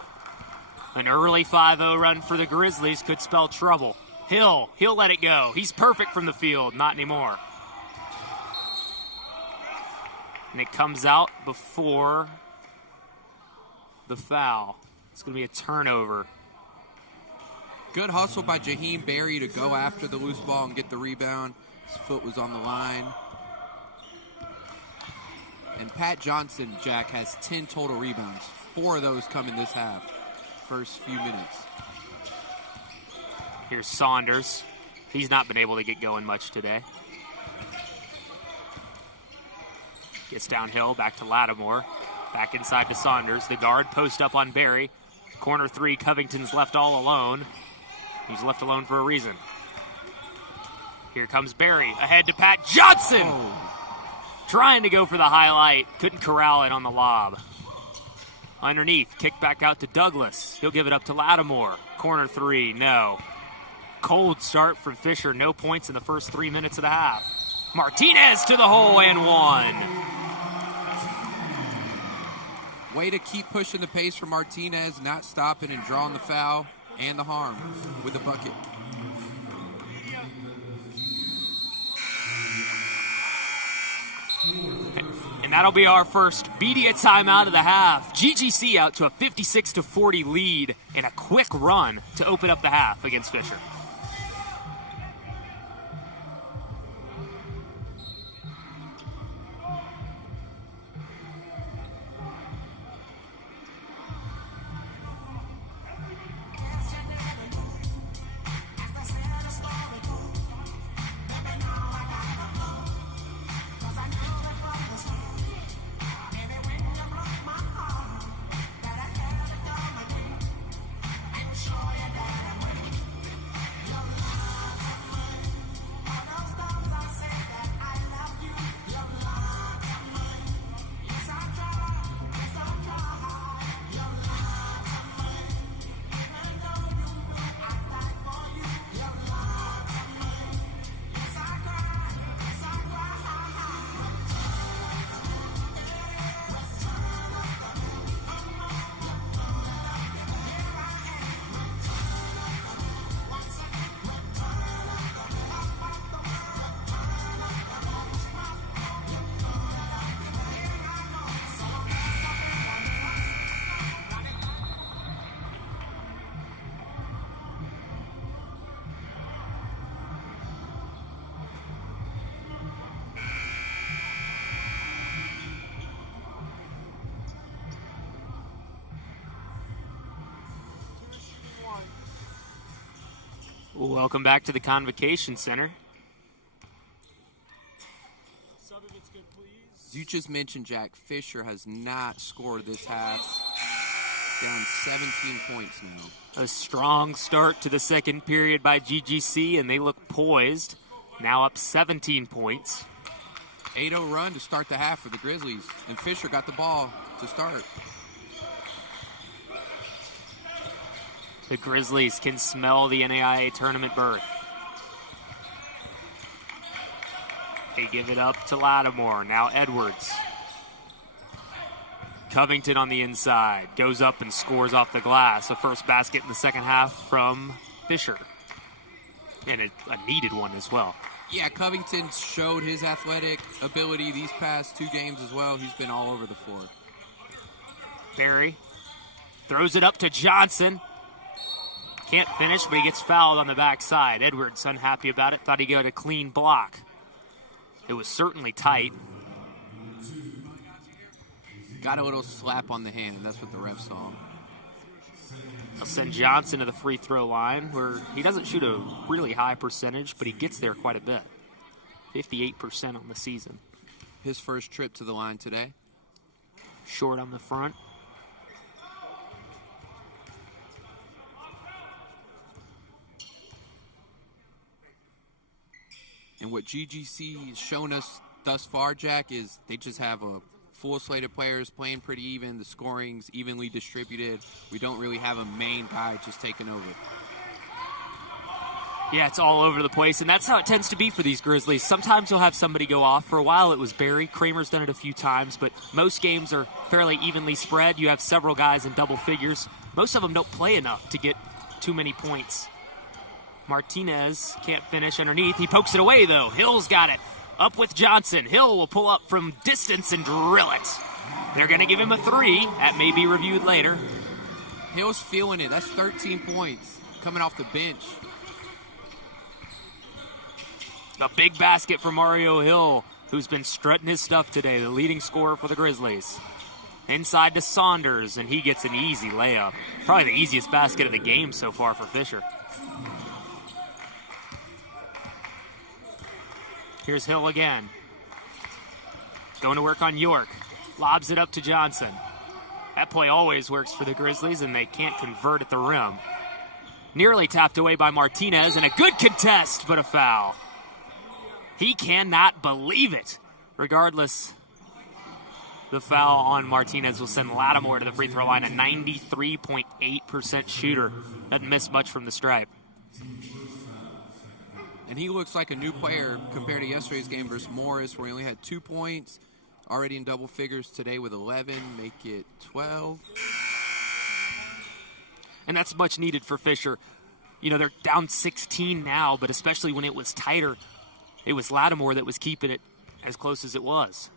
An early 5-0 run for the Grizzlies could spell trouble. He'll let it go. He's perfect from the field. Not anymore. And it comes out before the foul. It's going to be a turnover. Good hustle by Jaheim Barry to go after the loose ball and get the rebound. His foot was on the line. And Pat Johnson, Jack, has 10 total rebounds. 4 of those come in this half. First few minutes. Here's Saunders. He's not been able to get going much today. Gets downhill, back to Lattimore. Back inside to Saunders. The guard post up on Barry. Corner 3, Covington's left all alone. He's left alone for a reason. Here comes Barry, ahead to Pat Johnson! Trying to go for the highlight. Couldn't corral it on the lob. Underneath, kick back out to Douglas. He'll give it up to Lattimore. Corner 3, no. Cold start from Fisher. No points in the first 3 minutes of the half. Martinez to the hole and one. Way to keep pushing the pace for Martinez, not stopping and drawing the foul and the harm with the bucket. And that'll be our first media timeout of the half. GGC out to a 56-40 lead and a quick run to open up the half against Fisher. Welcome back to the Convocation Center. As you just mentioned, Jack, Fisher has not scored this half. Down 17 points now. A strong start to the second period by GGC, and they look poised. Now up 17 points. 8-0 run to start the half for the Grizzlies, and Fisher got the ball to start. The Grizzlies can smell the NAIA tournament berth. They give it up to Lattimore. Now Edwards. Covington on the inside. Goes up and scores off the glass. The first basket in the second half from Fisher. And a needed one as well. Yeah, Covington showed his athletic ability these past 2 games as well. He's been all over the floor. Barry throws it up to Johnson. Can't finish, but he gets fouled on the backside. Edwards unhappy about it. Thought he got a clean block. It was certainly tight. Got a little slap on the hand. That's what the ref saw. They'll send Johnson to the free throw line, where he doesn't shoot a really high percentage, but he gets there quite a bit. 58% on the season. His first trip to the line today. Short on the front. And what GGC has shown us thus far, Jack, is they just have a full slate of players playing pretty even. The scoring's evenly distributed. We don't really have a main guy just taking over. Yeah, it's all over the place, and that's how it tends to be for these Grizzlies. Sometimes you'll have somebody go off. For a while, it was Barry. Kramer's done it a few times, but most games are fairly evenly spread. You have several guys in double figures. Most of them don't play enough to get too many points. Martinez can't finish underneath. He pokes it away, though. Hill's got it. Up with Johnson. Hill will pull up from distance and drill it. They're going to give him a 3. That may be reviewed later. Hill's feeling it. That's 13 points coming off the bench. A big basket for Mario Hill, who's been strutting his stuff today, the leading scorer for the Grizzlies. Inside to Saunders, and he gets an easy layup. Probably the easiest basket of the game so far for Fisher. Here's Hill again. Going to work on York. Lobs it up to Johnson. That play always works for the Grizzlies, and they can't convert at the rim. Nearly tapped away by Martinez, and a good contest, but a foul. He cannot believe it. Regardless, the foul on Martinez will send Lattimore to the free throw line, a 93.8% shooter. Doesn't miss much from the stripe. And he looks like a new player compared to yesterday's game versus Morris, where he only had 2 points, already in double figures today with 11, make it 12. And that's much needed for Fisher. You know, they're down 16 now, but especially when it was tighter, it was Lattimore that was keeping it as close as it was.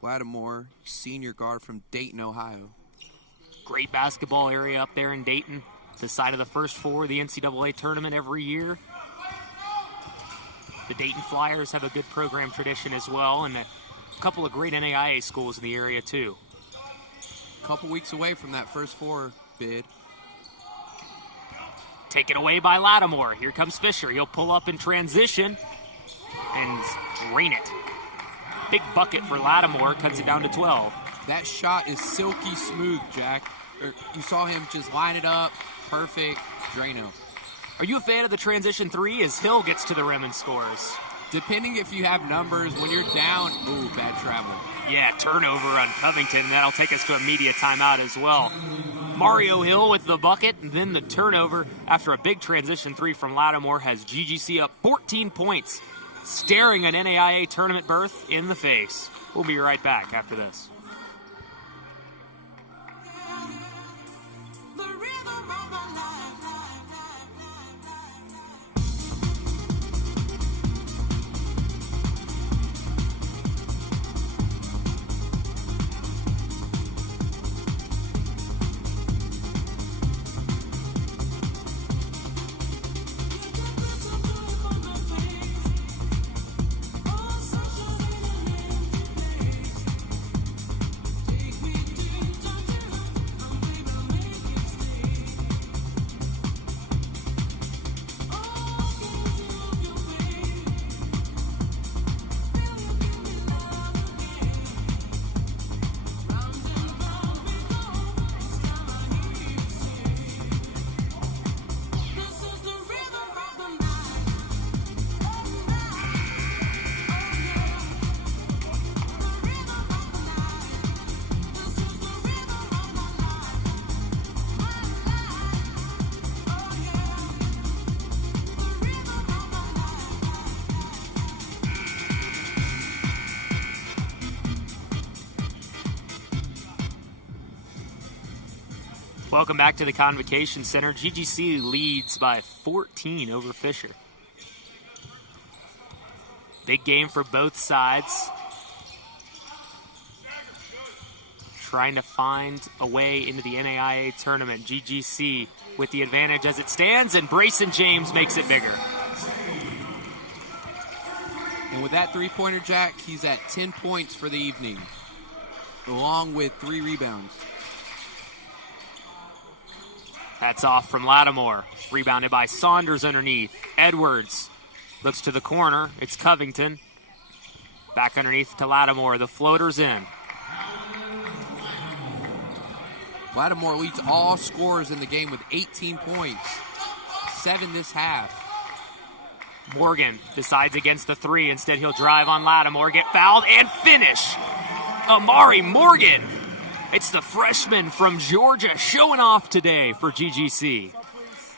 Lattimore, senior guard from Dayton, Ohio. Great basketball area up there in Dayton. The site of the first four of the NCAA tournament every year. The Dayton Flyers have a good program tradition as well, and a couple of great NAIA schools in the area too. A couple weeks away from that first four bid. Taken away by Lattimore. Here comes Fisher. He'll pull up in transition and drain it. Big bucket for Lattimore, cuts it down to 12. That shot is silky smooth, Jack. You saw him just line it up, perfect, Drano. Are you a fan of the transition three as Hill gets to the rim and scores? Depending if you have numbers, when you're down, ooh, bad travel. Yeah, turnover on Covington, and that'll take us to a media timeout as well. Mario Hill with the bucket, and then the turnover after a big transition three from Lattimore has GGC up 14 points, staring an NAIA tournament berth in the face. We'll be right back after this. Welcome back to the Convocation Center. GGC leads by 14 over Fisher. Big game for both sides. Trying to find a way into the NAIA tournament. GGC with the advantage as it stands, and Brayson James makes it bigger. And with that three-pointer, Jack, he's at 10 points for the evening, along with 3 rebounds. That's off from Lattimore. Rebounded by Saunders underneath. Edwards looks to the corner. It's Covington. Back underneath to Lattimore. The floater's in. Lattimore leads all scorers in the game with 18 points. 7 this half. Morgan decides against the three. Instead, he'll drive on Lattimore, get fouled, and finish. Amari Morgan. It's the freshman from Georgia showing off today for GGC.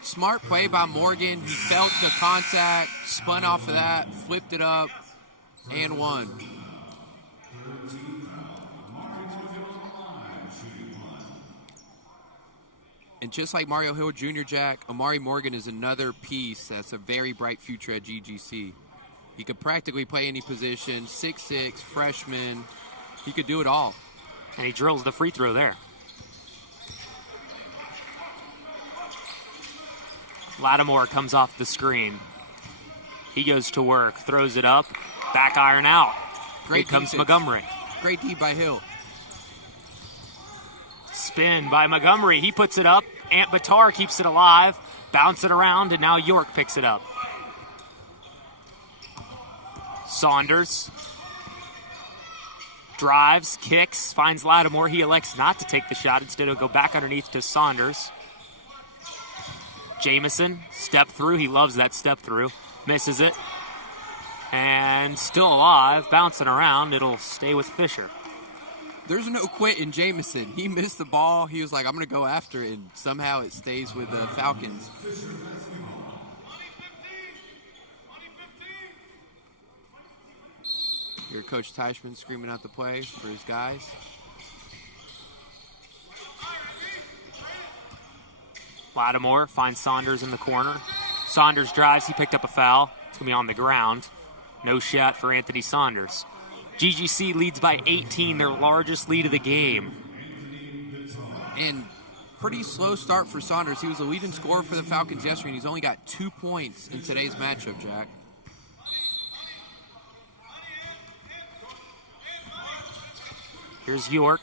Smart play by Morgan. He felt the contact, spun off of that, flipped it up, and won. And just like Mario Hill Jr., Jack, Amari Morgan is another piece that's a very bright future at GGC. He could practically play any position, 6'6", freshman. He could do it all. And he drills the free throw there. Lattimore comes off the screen. He goes to work, throws it up, back iron out. Great Here comes defense. Montgomery. Great D by Hill. Spin by Montgomery. He puts it up. Ant Batar keeps it alive. Bounce it around, and now York picks it up. Saunders drives, kicks, finds Lattimore. He elects not to take the shot. Instead, he'll go back underneath to Saunders. Jamison, step through. He loves that step through. Misses it. And still alive, bouncing around. It'll stay with Fisher. There's no quit in Jamison. He missed the ball. He was like, I'm going to go after it, and somehow it stays with the Falcons. Here, Coach Teichman screaming out the play for his guys. Lattimore finds Saunders in the corner. Saunders drives. He picked up a foul. It's going to be on the ground. No shot for Anthony Saunders. GGC leads by 18, their largest lead of the game. And pretty slow start for Saunders. He was the leading scorer for the Falcons yesterday, and he's only got 2 points in today's matchup, Jack. Here's York.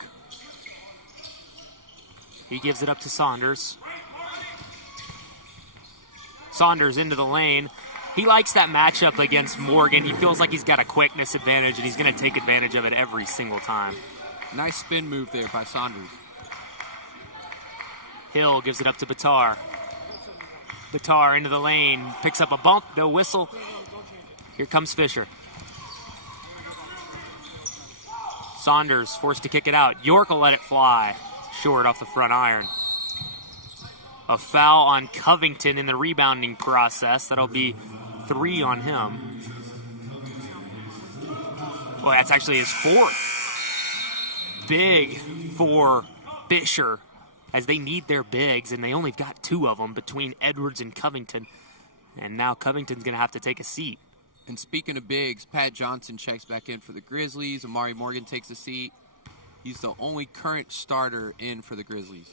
He gives it up to Saunders. Saunders into the lane. He likes that matchup against Morgan. He feels like he's got a quickness advantage, and he's going to take advantage of it every single time. Nice spin move there by Saunders. Hill gives it up to Batar. Batar into the lane. Picks up a bump. No whistle. Here comes Fisher. Saunders forced to kick it out. York will let it fly. Short off the front iron. A foul on Covington in the rebounding process. That'll be 3 on him. Well, that's actually his 4th. Big for Fisher, as they need their bigs, and they only got 2 of them between Edwards and Covington. And now Covington's going to have to take a seat. And speaking of bigs, Pat Johnson checks back in for the Grizzlies. Amari Morgan takes a seat. He's the only current starter in for the Grizzlies.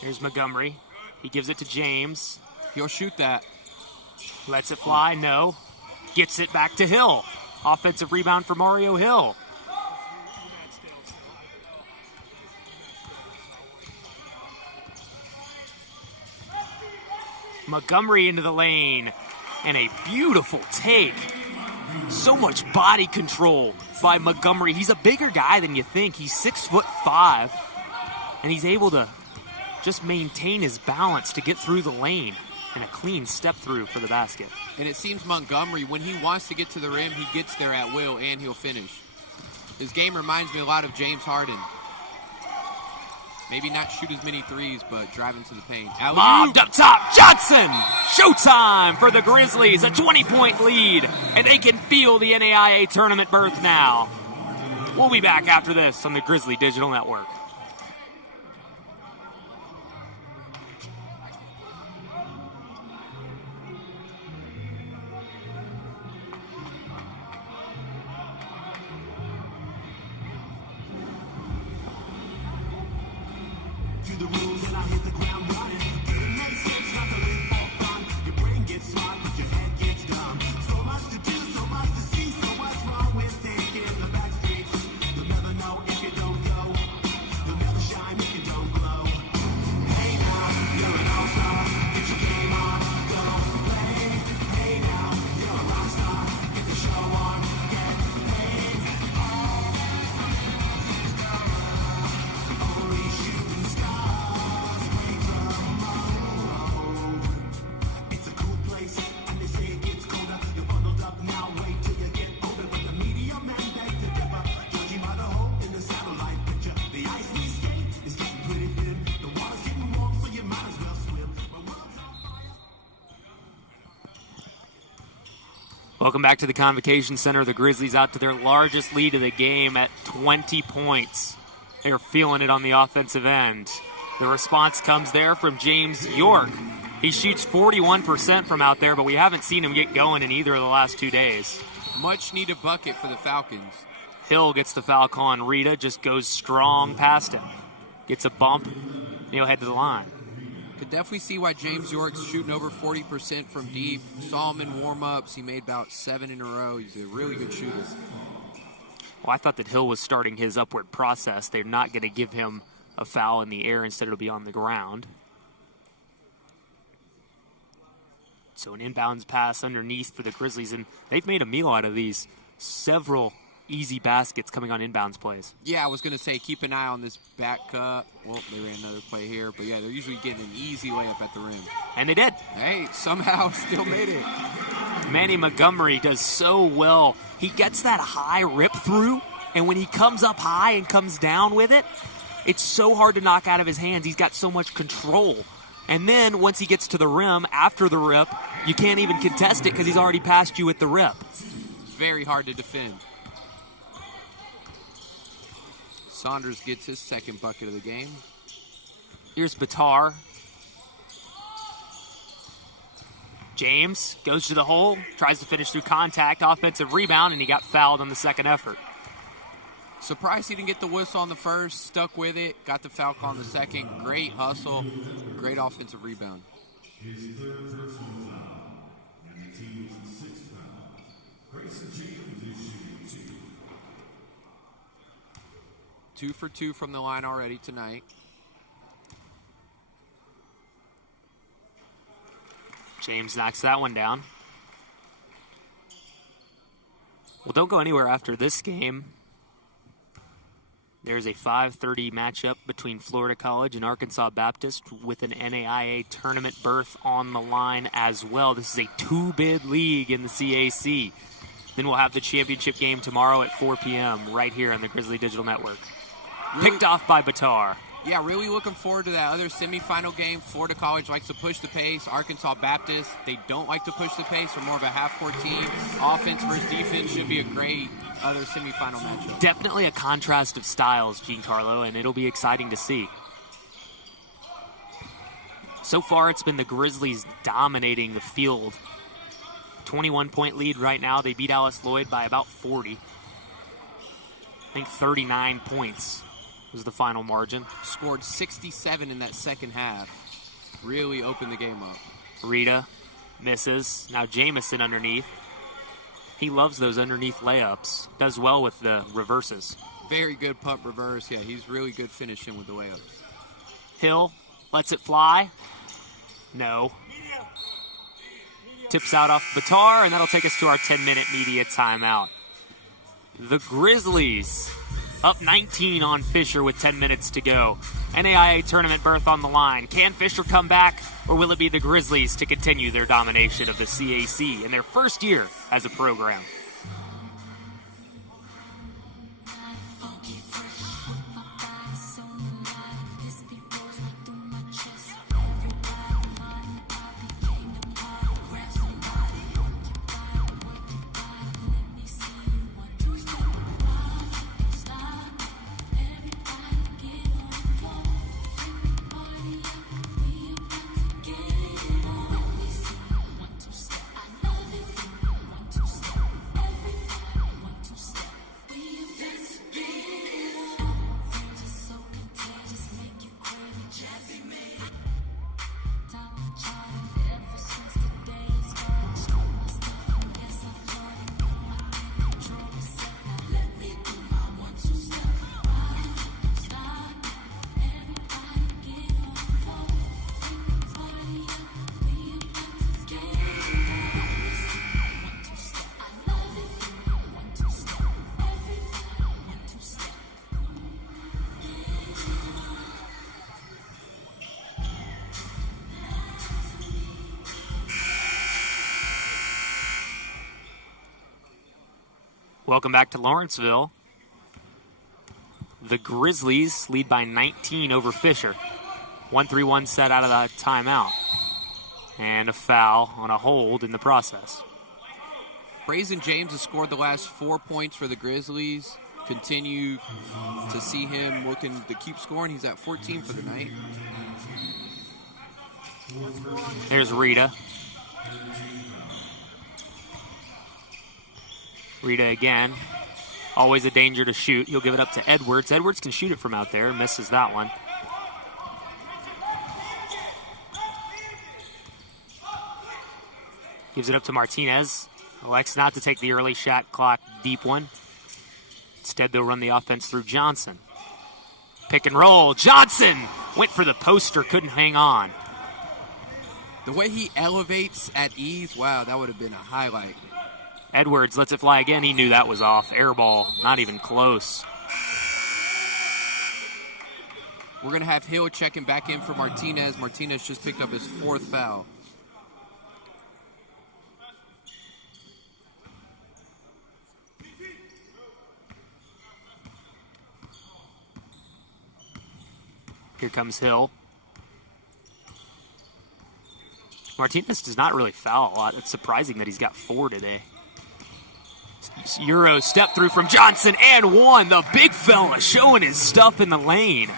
Here's Montgomery. He gives it to James. He'll shoot that. Lets it fly, no. Gets it back to Hill. Offensive rebound for Mario Hill. Montgomery into the lane. And a beautiful take. So much body control by Montgomery. He's a bigger guy than you think. He's 6'5", and he's able to just maintain his balance to get through the lane. And a clean step through for the basket. And it seems Montgomery, when he wants to get to the rim, he gets there at will and he'll finish. His game reminds me a lot of James Harden. Maybe not shoot as many threes, but driving to the paint. Lobbed up top, Johnson! Showtime for the Grizzlies, a 20-point lead, and they can feel the NAIA tournament berth now. We'll be back after this on the Grizzly Digital Network. The rules and I hit the ground running. Didn't make sense not to live for fun. Your brain gets smart, but your head gets dumb. So much to do, so much to see. So what's wrong with taking the back streets? You'll never know if you don't go. You'll never shine if you don't glow. Hey now, you're an all-star. Get your game on, go play. Hey now, you're a rock star. Get the show on, get paid. Only shooting stars break the mold. It's a cool place, and they say it gets colder. You're bundled up now, wait till you get older. But the media men beg to differ, judging by the hole in the satellite picture. The ice we skate is getting pretty thin. The water's getting warm, so you might as well swim. My world's on fire. Welcome back to the Convocation Center. The Grizzlies out to their largest lead of the game at 20 points. They're feeling it on the offensive end. The response comes there from James York. He shoots 41% from out there, but we haven't seen him get going in either of the last 2 days. Much needed bucket for the Falcons. Hill gets the foul call on Rita, just goes strong past him. Gets a bump, and he'll head to the line. Could definitely see why James York's shooting over 40% from deep. Saw him in warm-ups. He made about 7 in a row. He's a really good shooter. Well, I thought that Hill was starting his upward process. They're not going to give him a foul in the air. Instead, it'll be on the ground. So an inbounds pass underneath for the Grizzlies, and they've made a meal out of these. Several easy baskets coming on inbounds plays. Yeah, I was going to say keep an eye on this back cut. Well, they ran another play here, but yeah, they're usually getting an easy layup at the rim. And they did. Hey, somehow still made it. Manny Montgomery does so well. He gets that high rip through, and when he comes up high and comes down with it, it's so hard to knock out of his hands. He's got so much control. And then once he gets to the rim, after the rip, you can't even contest it because he's already passed you with the rip. Very hard to defend. Saunders gets his second bucket of the game. Here's Batar. James goes to the hole, tries to finish through contact, offensive rebound, and he got fouled on the second effort. Surprised he didn't get the whistle on the first, stuck with it, got the foul call on the second. Great hustle, great offensive rebound. 2 for 2 from the line already tonight. James knocks that one down. Well, don't go anywhere after this game. There's a 5:30 matchup between Florida College and Arkansas Baptist with an NAIA tournament berth on the line as well. This is a 2-bid league in the CAC. Then we'll have the championship game tomorrow at 4 p.m. right here on the Grizzly Digital Network. Picked off by Batar. Yeah, really looking forward to that other semifinal game. Florida College likes to push the pace. Arkansas Baptist, they don't like to push the pace. They're more of a half-court team. Offense versus defense should be a great other semifinal matchup. Definitely a contrast of styles, Giancarlo, and it'll be exciting to see. So far, it's been the Grizzlies dominating the field. 21-point lead right now. They beat Alice Lloyd by about 40. I think 39 points was the final margin. Scored 67 in that second half. Really opened the game up. Rita misses. Now Jamison underneath. He loves those underneath layups. Does well with the reverses. Very good pump reverse. Yeah, he's really good finishing with the layups. Hill lets it fly. No. Tips out off Batar, and that'll take us to our 10-minute media timeout. The Grizzlies up 19 on Fisher with 10 minutes to go. NAIA tournament berth on the line. Can Fisher come back, or will it be the Grizzlies to continue their domination of the CAC in their first year as a program? Welcome back to Lawrenceville. The Grizzlies lead by 19 over Fisher. 1-3-1 set out of the timeout. And a foul on a hold in the process. Brazen James has scored the last 4 points for the Grizzlies. Continue to see him looking to keep scoring. He's at 14 for the night. There's Rita. Rita again. Always a danger to shoot. He'll give it up to Edwards. Edwards can shoot it from out there. Misses that one. Gives it up to Martinez. Elects not to take the early shot clock deep one. Instead, they'll run the offense through Johnson. Pick and roll. Johnson went for the poster, couldn't hang on. The way he elevates at ease, wow, that would have been a highlight. Edwards lets it fly again. He knew that was off. Air ball, not even close. We're going to have Hill checking back in for Martinez. Martinez just picked up his 4th foul. Here comes Hill. Martinez does not really foul a lot. It's surprising that he's got 4 today. Euro step through from Johnson and 1. The big fella showing his stuff in the lane.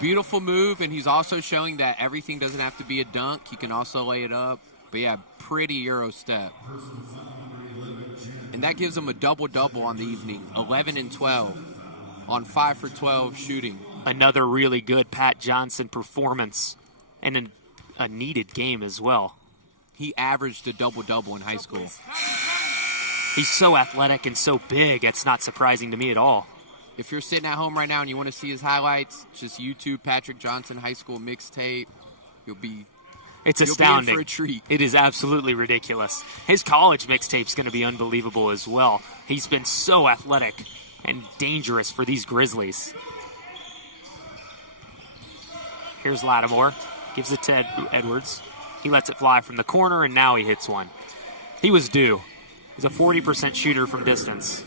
Beautiful move, and he's also showing that everything doesn't have to be a dunk. He can also lay it up. But yeah, pretty Euro step. And that gives him a double-double on the evening. 11 and 12 on 5 for 12 shooting. Another really good Pat Johnson performance and a needed game as well. He averaged a double-double in high school. He's so athletic and so big, it's not surprising to me at all. If you're sitting at home right now and you want to see his highlights, just YouTube Patrick Johnson high school mixtape. It's astounding. You'll be in for a treat. It is absolutely ridiculous. His college mixtape's going to be unbelievable as well. He's been so athletic and dangerous for these Grizzlies. Here's Lattimore. Gives it to Edwards. He lets it fly from the corner, and now he hits one. He was due. He's a 40% shooter from distance.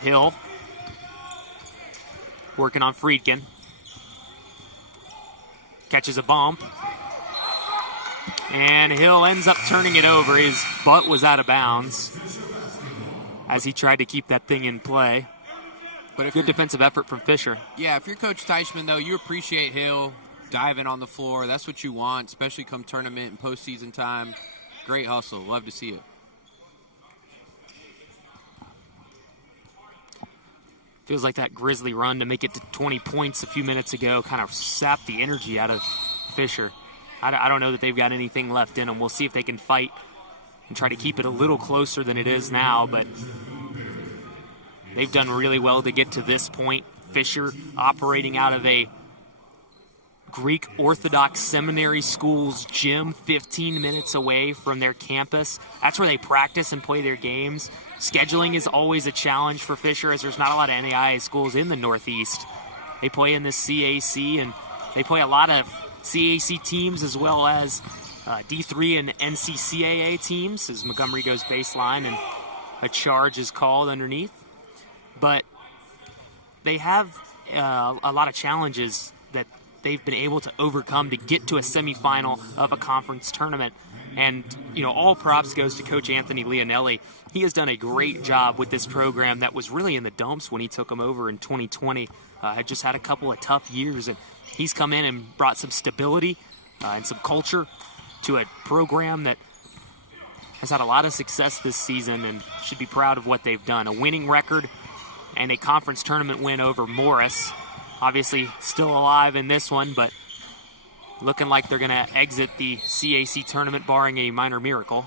Hill. Working on Friedkin. Catches a bump. And Hill ends up turning it over. His butt was out of bounds as he tried to keep that thing in play. But good defensive effort from Fisher. Yeah, if you're Coach Teichman, though, you appreciate Hill diving on the floor. That's what you want, especially come tournament and postseason time. Great hustle. Love to see it. Feels like that Grizzly run to make it to 20 points a few minutes ago kind of sapped the energy out of Fisher. I don't know that they've got anything left in them. We'll see if they can fight and try to keep it a little closer than it is now, but they've done really well to get to this point. Fisher operating out of a Greek Orthodox Seminary School's gym 15 minutes away from their campus. That's where they practice and play their games. Scheduling is always a challenge for Fisher as there's not a lot of NAIA schools in the Northeast. They play in the CAC, and they play a lot of CAC teams as well as D3 and NCCAA teams as Montgomery goes baseline and a charge is called underneath. But they have a lot of challenges that they've been able to overcome to get to a semifinal of a conference tournament. And, all props goes to Coach Anthony Leonelli. He has done a great job with this program that was really in the dumps when he took them over in 2020. Had just had a couple of tough years, and he's come in and brought some stability and some culture to a program that has had a lot of success this season and should be proud of what they've done. A winning record and a conference tournament win over Morris. Obviously still alive in this one, but looking like they're going to exit the CAC tournament barring a minor miracle.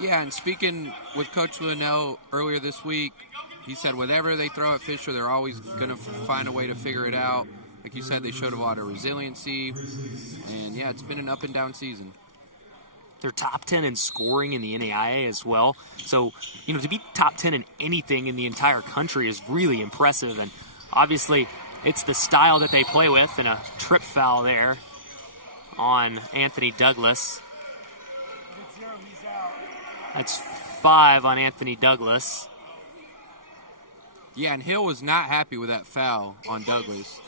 Yeah, and speaking with Coach Linnell earlier this week, he said whatever they throw at Fisher, they're always going to find a way to figure it out. Like you said, they showed a lot of resiliency. And, yeah, it's been an up-and-down season. They're top 10 in scoring in the NAIA as well. So, to be top 10 in anything in the entire country is really impressive. And obviously, it's the style that they play with, and a trip foul there on Anthony Douglas. That's 5 on Anthony Douglas. Yeah, and Hill was not happy with that foul on Douglas.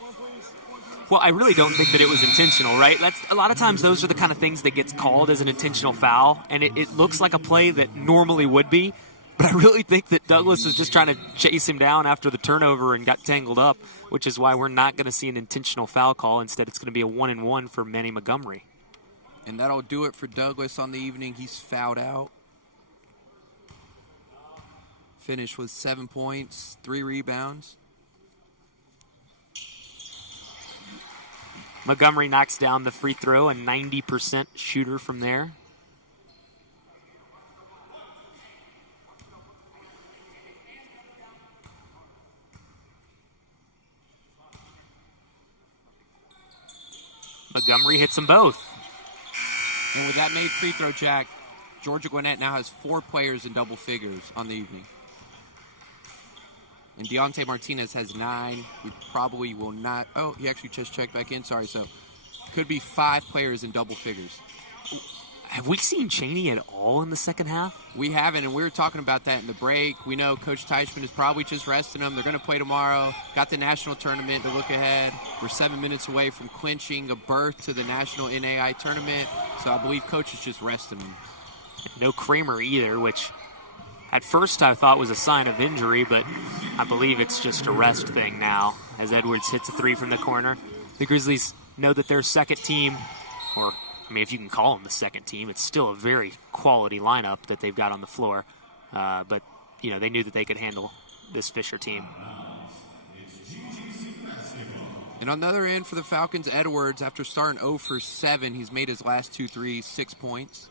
Well, I really don't think that it was intentional, right? That's a lot of times those are the kind of things that gets called as an intentional foul, and it looks like a play that normally would be. But I really think that Douglas was just trying to chase him down after the turnover and got tangled up, which is why we're not going to see an intentional foul call. Instead, it's going to be a 1-and-1 for Manny Montgomery. And that'll do it for Douglas on the evening. He's fouled out. Finished with 7 points, 3 rebounds. Montgomery knocks down the free throw, a 90% shooter from there. Montgomery hits them both. And with that made free throw, Jack, Georgia Gwinnett now has 4 players in double figures on the evening. And Deontay Martinez has 9. We probably will not. Oh, he actually just checked back in. Sorry. So could be 5 players in double figures. Have we seen Cheney at all in the second half? We haven't, and we were talking about that in the break. We know Coach Teichman is probably just resting them. They're going to play tomorrow. Got the national tournament to look ahead. We're 7 minutes away from clinching a berth to the national NAI tournament. So I believe Coach is just resting them. No Kramer either, which at first I thought was a sign of injury, but I believe it's just a rest thing now as Edwards hits a 3 from the corner. The Grizzlies know that their second team, or I mean, if you can call them the second team, it's still a very quality lineup that they've got on the floor. But, you know, they knew that they could handle this Fisher team. And on the other end for the Falcons, Edwards, after starting 0 for 7, he's made his last 2 threes, 6 points.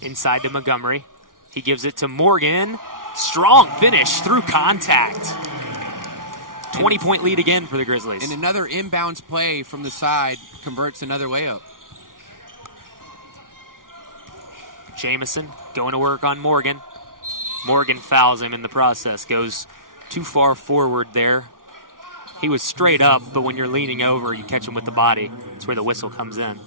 Inside to Montgomery. He gives it to Morgan. Strong finish through contact. 20-point lead again for the Grizzlies. And another inbounds play from the side converts another layup. Jamison going to work on Morgan. Morgan fouls him in the process. Goes too far forward there. He was straight up, but when you're leaning over, you catch him with the body. That's where the whistle comes in.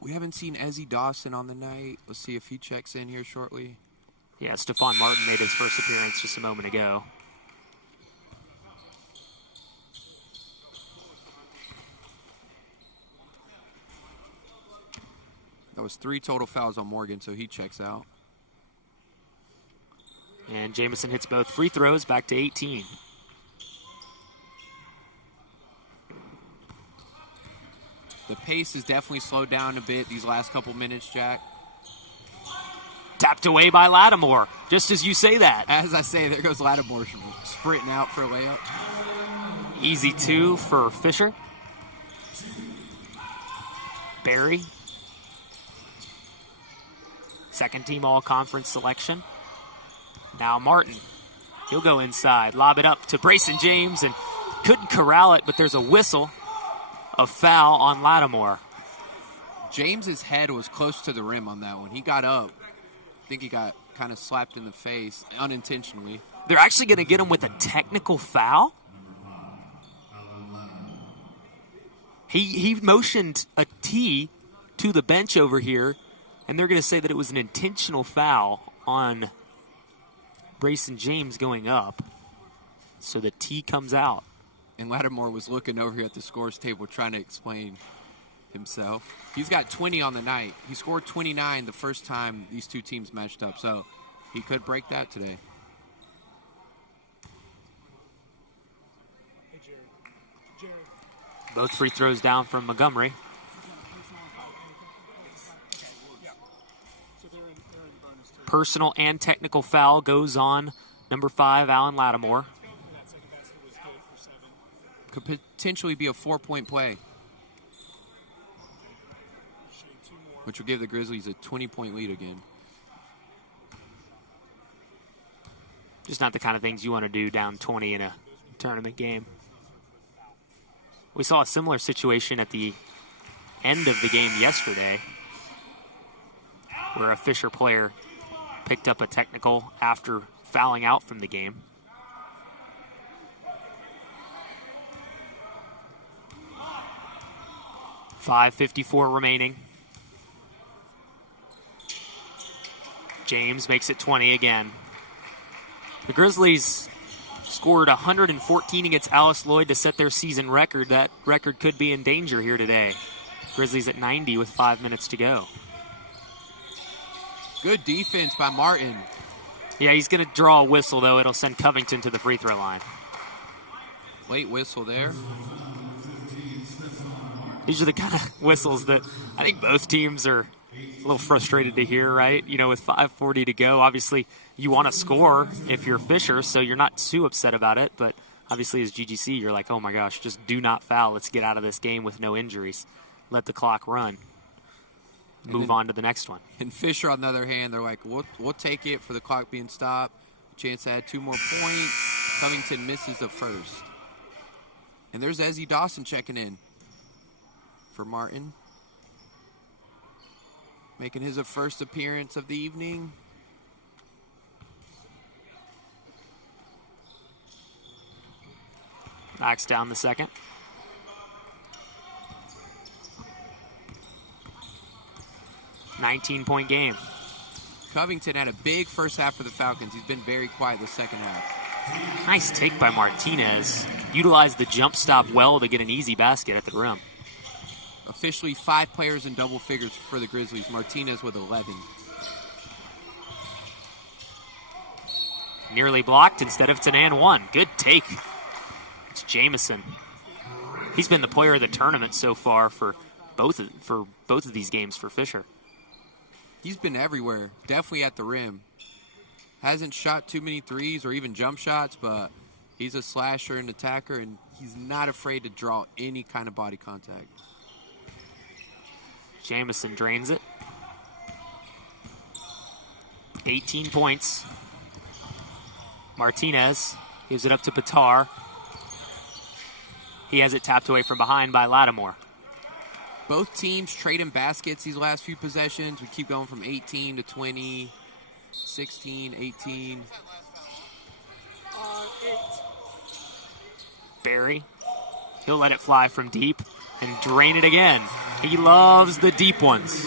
We haven't seen Ezzy Dawson on the night. Let's see if he checks in here shortly. Yeah, Stephon Martin made his first appearance just a moment ago. That was 3 total fouls on Morgan, so he checks out. And Jamison hits both free throws, back to 18. The pace has definitely slowed down a bit these last couple minutes, Jack. Tapped away by Lattimore, just as you say that. As I say, there goes Lattimore sprinting out for a layup. Easy 2 for Fisher. Barry. Second team all-conference selection. Now Martin. He'll go inside, lob it up to Brayson James, and couldn't corral it, but there's a whistle. A foul on Lattimore. James's head was close to the rim on that one. He got up. I think he got kind of slapped in the face unintentionally. They're actually going to get him with a technical foul? He motioned a T to the bench over here, and they're going to say that it was an intentional foul on Brayson James going up. So the T comes out. And Lattimore was looking over here at the scores table trying to explain himself. He's got 20 on the night. He scored 29 the first time these two teams matched up, so he could break that today. Both free throws down from Montgomery. Personal and technical foul goes on number 5, Alan Lattimore. Could potentially be a 4-point play, which will give the Grizzlies a 20-point lead again. Just not the kind of things you want to do down 20 in a tournament game. We saw a similar situation at the end of the game yesterday where a Fisher player picked up a technical after fouling out from the game. .5:54 remaining. James makes it 20 again. The Grizzlies scored 114 against Alice Lloyd to set their season record. That record could be in danger here today. Grizzlies at 90 with 5 minutes to go. Good defense by Martin. Yeah, he's going to draw a whistle, though. It'll send Covington to the free throw line. Late whistle there. These are the kind of whistles that I think both teams are a little frustrated to hear, right? You know, with 5:40 to go, obviously you want to score if you're Fisher, so you're not too upset about it. But obviously as GGC, you're like, oh my gosh, just do not foul. Let's get out of this game with no injuries. Let the clock run. Move on to the next one. And Fisher, on the other hand, they're like, we'll take it for the clock being stopped. Chance to add 2 more points. Covington misses the first. And there's Ezzy Dawson checking in for Martin. Making his first appearance of the evening. Knocks down the second. $19-point game. Covington had a big first half for the Falcons. He's been very quiet the second half. Nice take by Martinez. Utilized the jump stop well to get an easy basket at the rim. Officially 5 players in double figures for the Grizzlies. Martinez with 11. Nearly blocked instead of Tanan one. Good take. It's Jamison. He's been the player of the tournament so far for both of these games for Fisher. He's been everywhere, definitely at the rim. Hasn't shot too many threes or even jump shots, but he's a slasher and attacker, and he's not afraid to draw any kind of body contact. Jamison drains it. 18 points. Martinez gives it up to Patar. He has it tapped away from behind by Lattimore. Both teams trading baskets these last few possessions. We keep going from 18 to 20, 16, 18. Barry, he'll let it fly from deep and drain it again. He loves the deep ones.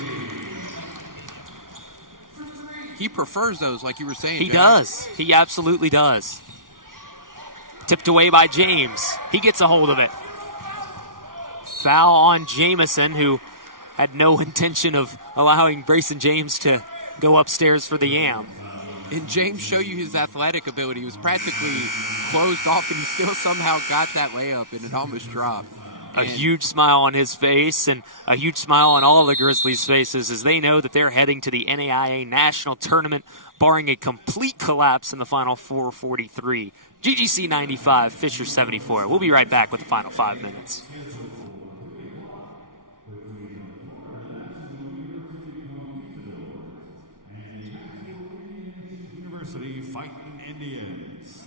He prefers those, like you were saying. He does. He absolutely does. Tipped away by James. He gets a hold of it. Foul on Jamison, who had no intention of allowing Brayson James to go upstairs for the yam. And James showed you his athletic ability. He was practically closed off, and he still somehow got that layup, and it almost dropped. A huge smile on his face and a huge smile on all of the Grizzlies' faces as they know that they're heading to the NAIA National Tournament, barring a complete collapse in the final 4:43. GGC 95, Fisher 74. We'll be right back with the final 5 minutes. University Fighting Indians.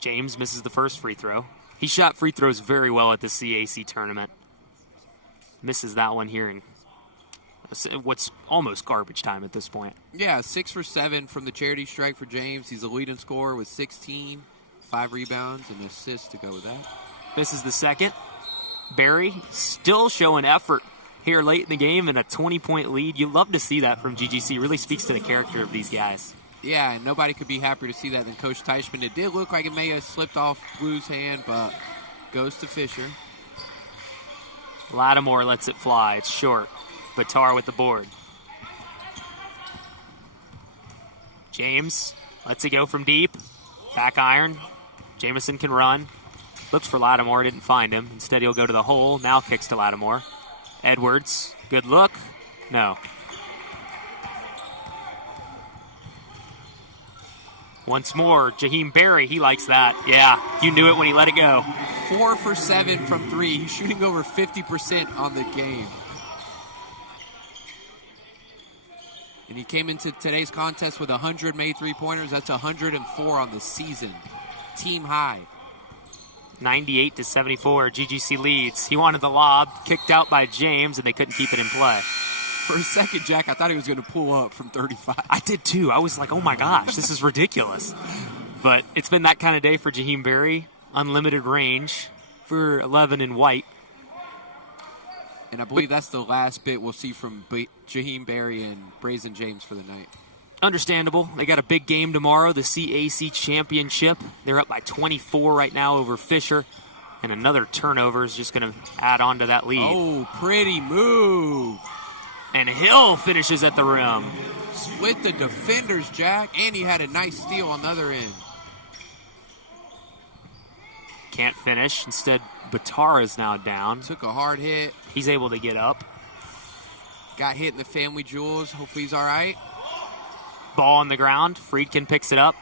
James misses the first free throw. He shot free throws very well at the CAC tournament. Misses that one here in what's almost garbage time at this point. Yeah, 6 for 7 from the charity strike for James. He's the leading scorer with 16, 5 rebounds, and an assist to go with that. Misses the second. Barry still showing effort here late in the game and a 20-point lead. You love to see that from GGC. Really speaks to the character of these guys. Yeah, and nobody could be happier to see that than Coach Teichman. It did look like it may have slipped off Blue's hand, but goes to Fisher. Lattimore lets it fly. It's short. Batar with the board. James lets it go from deep. Back iron. Jamison can run. Looks for Lattimore. Didn't find him. Instead, he'll go to the hole. Now kicks to Lattimore. Edwards. Good look. No. Once more, Jaheim Berry, he likes that. Yeah, you knew it when he let it go. 4 for 7 from 3. He's shooting over 50% on the game. And he came into today's contest with 100 made three-pointers. That's 104 on the season. Team high. 98-74, GGC leads. He wanted the lob, kicked out by James, and they couldn't keep it in play. For a second, Jack, I thought he was going to pull up from 35. I did too. I was like, oh my gosh, this is ridiculous. But it's been that kind of day for Jaheim Berry. Unlimited range for 11 in white. And I believe that's the last bit we'll see from Jaheim Berry and Brazen James for the night. Understandable. They got a big game tomorrow, the CAC championship. They're up by 24 right now over Fisher. And another turnover is just going to add on to that lead. Oh, pretty move. And Hill finishes at the rim. Split the defenders, Jack. And he had a nice steal on the other end. Can't finish. Instead, Batar is now down. Took a hard hit. He's able to get up. Got hit in the family jewels. Hopefully he's all right. Ball on the ground. Friedkin picks it up.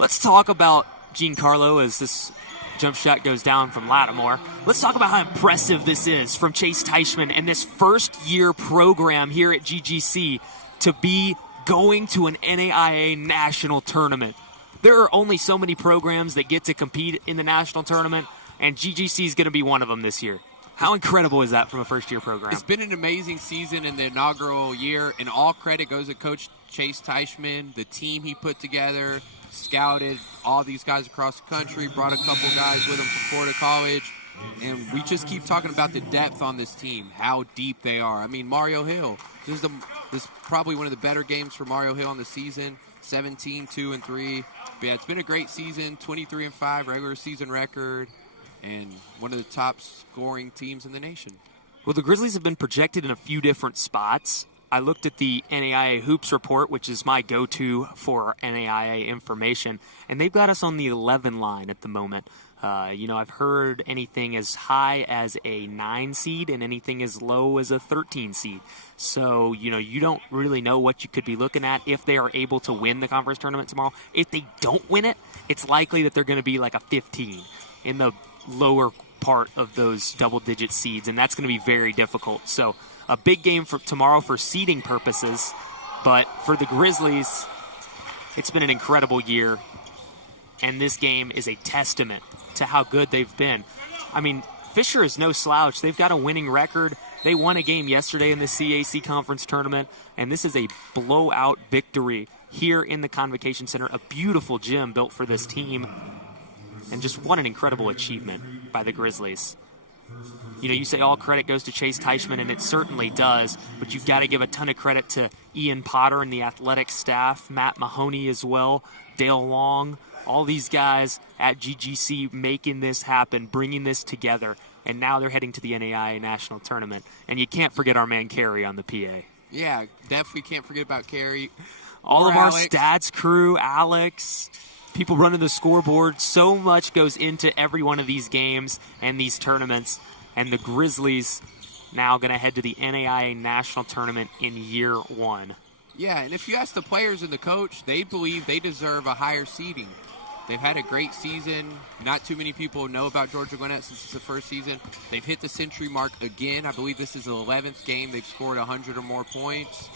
Let's talk about Giancarlo as this jump shot goes down from Lattimore. Let's talk about how impressive this is from Chase Teichman and this first-year program here at GGC to be going to an NAIA national tournament. There are only so many programs that get to compete in the national tournament, and GGC is going to be one of them this year. How incredible is that from a first-year program? It's been an amazing season in the inaugural year, and all credit goes to Coach Chase Teichman, the team he put together, scouted all these guys across the country, brought a couple guys with him from Florida College, and we just keep talking about the depth on this team, how deep they are. I mean, Mario Hill, this is probably one of the better games for Mario Hill on the season, 17, 2, and 3. But yeah, it's been a great season, 23 and 5 regular season record, and one of the top scoring teams in the nation. Well, the Grizzlies have been projected in a few different spots. I looked at the NAIA Hoops report, which is my go-to for NAIA information, and they've got us on the 11 line at the moment. I've heard anything as high as a 9 seed and anything as low as a 13 seed. So, you don't really know what you could be looking at if they are able to win the conference tournament tomorrow. If they don't win it, it's likely that they're going to be like a 15 in the lower part of those double-digit seeds, and that's going to be very difficult. So a big game for tomorrow for seeding purposes, but for the Grizzlies, it's been an incredible year, and this game is a testament to how good they've been. I mean, Fisher is no slouch. They've got a winning record. They won a game yesterday in the CAC conference tournament, and this is a blowout victory here in the Convocation Center, a beautiful gym built for this team, and just what an incredible achievement by the Grizzlies. You say all credit goes to Chase Teichman, and it certainly does, but you've got to give a ton of credit to Ian Potter and the athletic staff, Matt Mahoney as well, Dale Long, all these guys at GGC making this happen, bringing this together, and now they're heading to the NAIA National Tournament. And you can't forget our man Kerry on the PA. Yeah, definitely can't forget about Kerry. All of our stats crew, Alex, people running the scoreboard. So much goes into every one of these games and these tournaments. And the Grizzlies now going to head to the NAIA National Tournament in year 1. Yeah, and if you ask the players and the coach, they believe they deserve a higher seeding. They've had a great season. Not too many people know about Georgia Gwinnett since it's the first season. They've hit the century mark again. I believe this is the 11th game they've scored 100 or more points.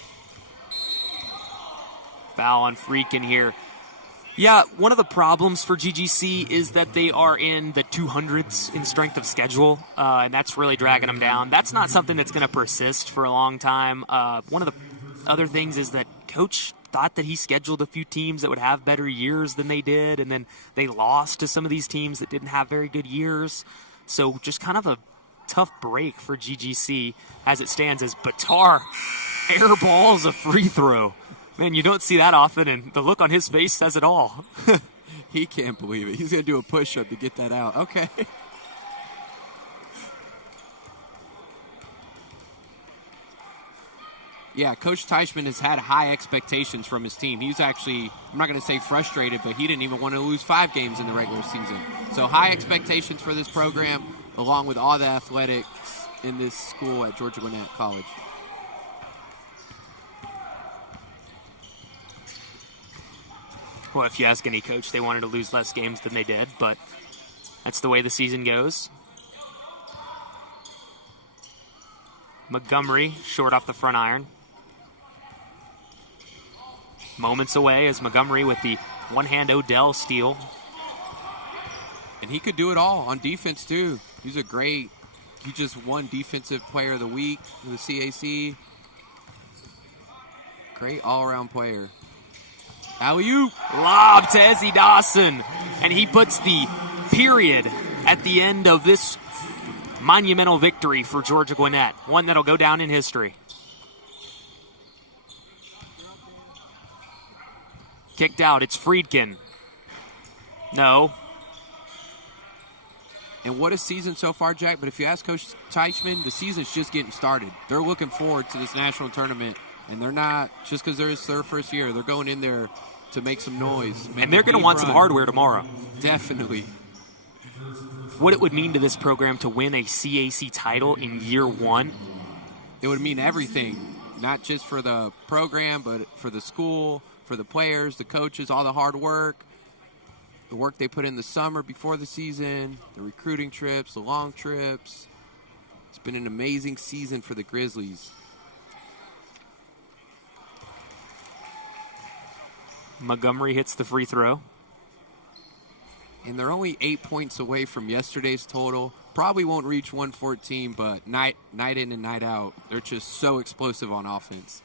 Foul on Friedkin here. Yeah, one of the problems for GGC is that they are in the 200s in strength of schedule, and that's really dragging them down. That's not something that's going to persist for a long time. One of the other things is that Coach thought that he scheduled a few teams that would have better years than they did, and then they lost to some of these teams that didn't have very good years. So just kind of a tough break for GGC as it stands, as Batar airballs a free throw. Man, you don't see that often, and the look on his face says it all. He can't believe it. He's going to do a push-up to get that out. Okay. Yeah, Coach Teichman has had high expectations from his team. He's actually, I'm not going to say frustrated, but he didn't even want to lose 5 games in the regular season. So high expectations for this program, along with all the athletics in this school at Georgia Gwinnett College. Well, if you ask any coach, they wanted to lose less games than they did, but that's the way the season goes. Montgomery short off the front iron. Moments away as Montgomery with the one-hand Odell steal. And he could do it all on defense, too. He just won Defensive Player of the Week with the CAC. Great all-around player. Alley-oop. Lob to Ezzy Dawson. And he puts the period at the end of this monumental victory for Georgia Gwinnett. One that'll go down in history. Kicked out. It's Friedkin. No. And what a season so far, Jack. But if you ask Coach Teichman, the season's just getting started. They're looking forward to this national tournament. And they're not, just because it's their first year, they're going in there to make some noise. And they're going to want some hardware tomorrow. Definitely. What it would mean to this program to win a CAC title in year one. It would mean everything, not just for the program, but for the school, for the players, the coaches, all the hard work, the work they put in the summer before the season, the recruiting trips, the long trips. It's been an amazing season for the Grizzlies. Montgomery hits the free throw. And they're only 8 points away from yesterday's total. Probably won't reach 114, but night in and night out, they're just so explosive on offense.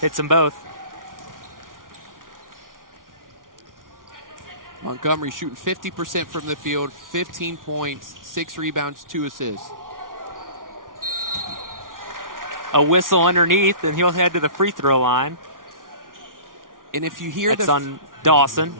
Hits them both. Montgomery shooting 50% from the field, 15 points, 6 rebounds, 2 assists. A whistle underneath, and he'll head to the free throw line. And if you hear That's on Dawson.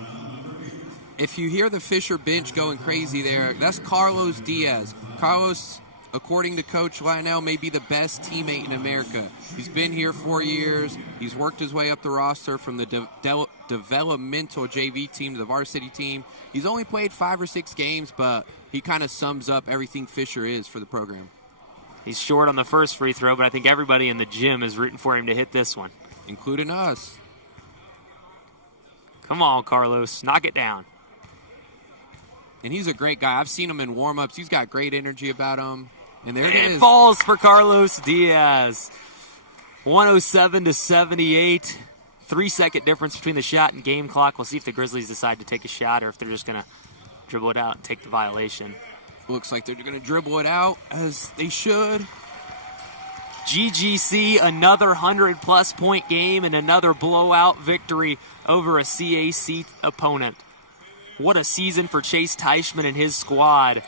If you hear the Fisher bench going crazy there, that's Carlos Diaz. Carlos, according to Coach Lionel, may be the best teammate in America. He's been here 4 years. He's worked his way up the roster from the developmental JV team to the varsity team. He's only played 5 or 6 games, but he kind of sums up everything Fisher is for the program. He's short on the first free throw, but I think everybody in the gym is rooting for him to hit this one. Including us. Come on, Carlos. Knock it down. And he's a great guy. I've seen him in warm-ups. He's got great energy about him. And there it is. It falls for Carlos Diaz. 107-78. 3-second difference between the shot and game clock. We'll see if the Grizzlies decide to take a shot or if they're just going to dribble it out and take the violation. Looks like they're going to dribble it out, as they should. GGC, another 100-plus point game and another blowout victory over a CAC opponent. What a season for Chase Teichman and his squad.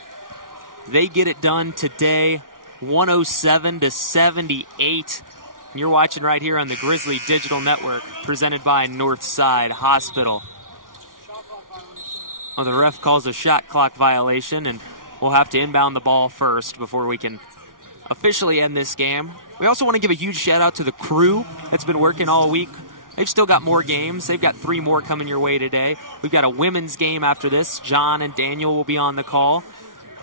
They get it done today, 107-78. And you're watching right here on the Grizzly Digital Network, presented by Northside Hospital. Well, the ref calls a shot clock violation, and we'll have to inbound the ball first before we can officially end this game. We also want to give a huge shout out to the crew that's been working all week. They've still got more games. They've got 3 more coming your way today. We've got a women's game after this. John and Daniel will be on the call.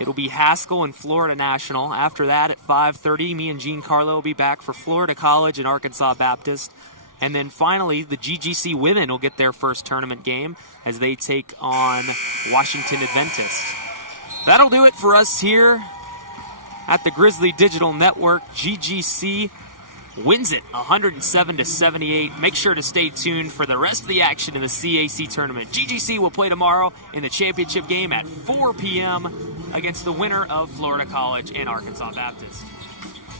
It'll be Haskell and Florida National. After that, at 5:30, me and Gene Carlo will be back for Florida College and Arkansas Baptist. And then finally, the GGC women will get their first tournament game as they take on Washington Adventist. That'll do it for us here at the Grizzly Digital Network. GGC wins it 107-78. Make sure to stay tuned for the rest of the action in the CAC tournament. GGC will play tomorrow in the championship game at 4 p.m. against the winner of Florida College and Arkansas Baptist.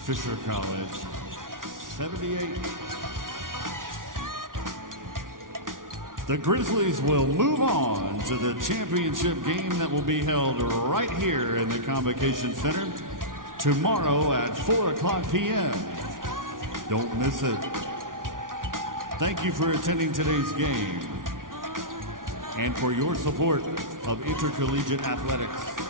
Fisher College, 78. The Grizzlies will move on to the championship game that will be held right here in the Convocation Center tomorrow at 4 o'clock p.m. Don't miss it. Thank you for attending today's game and for your support of intercollegiate athletics.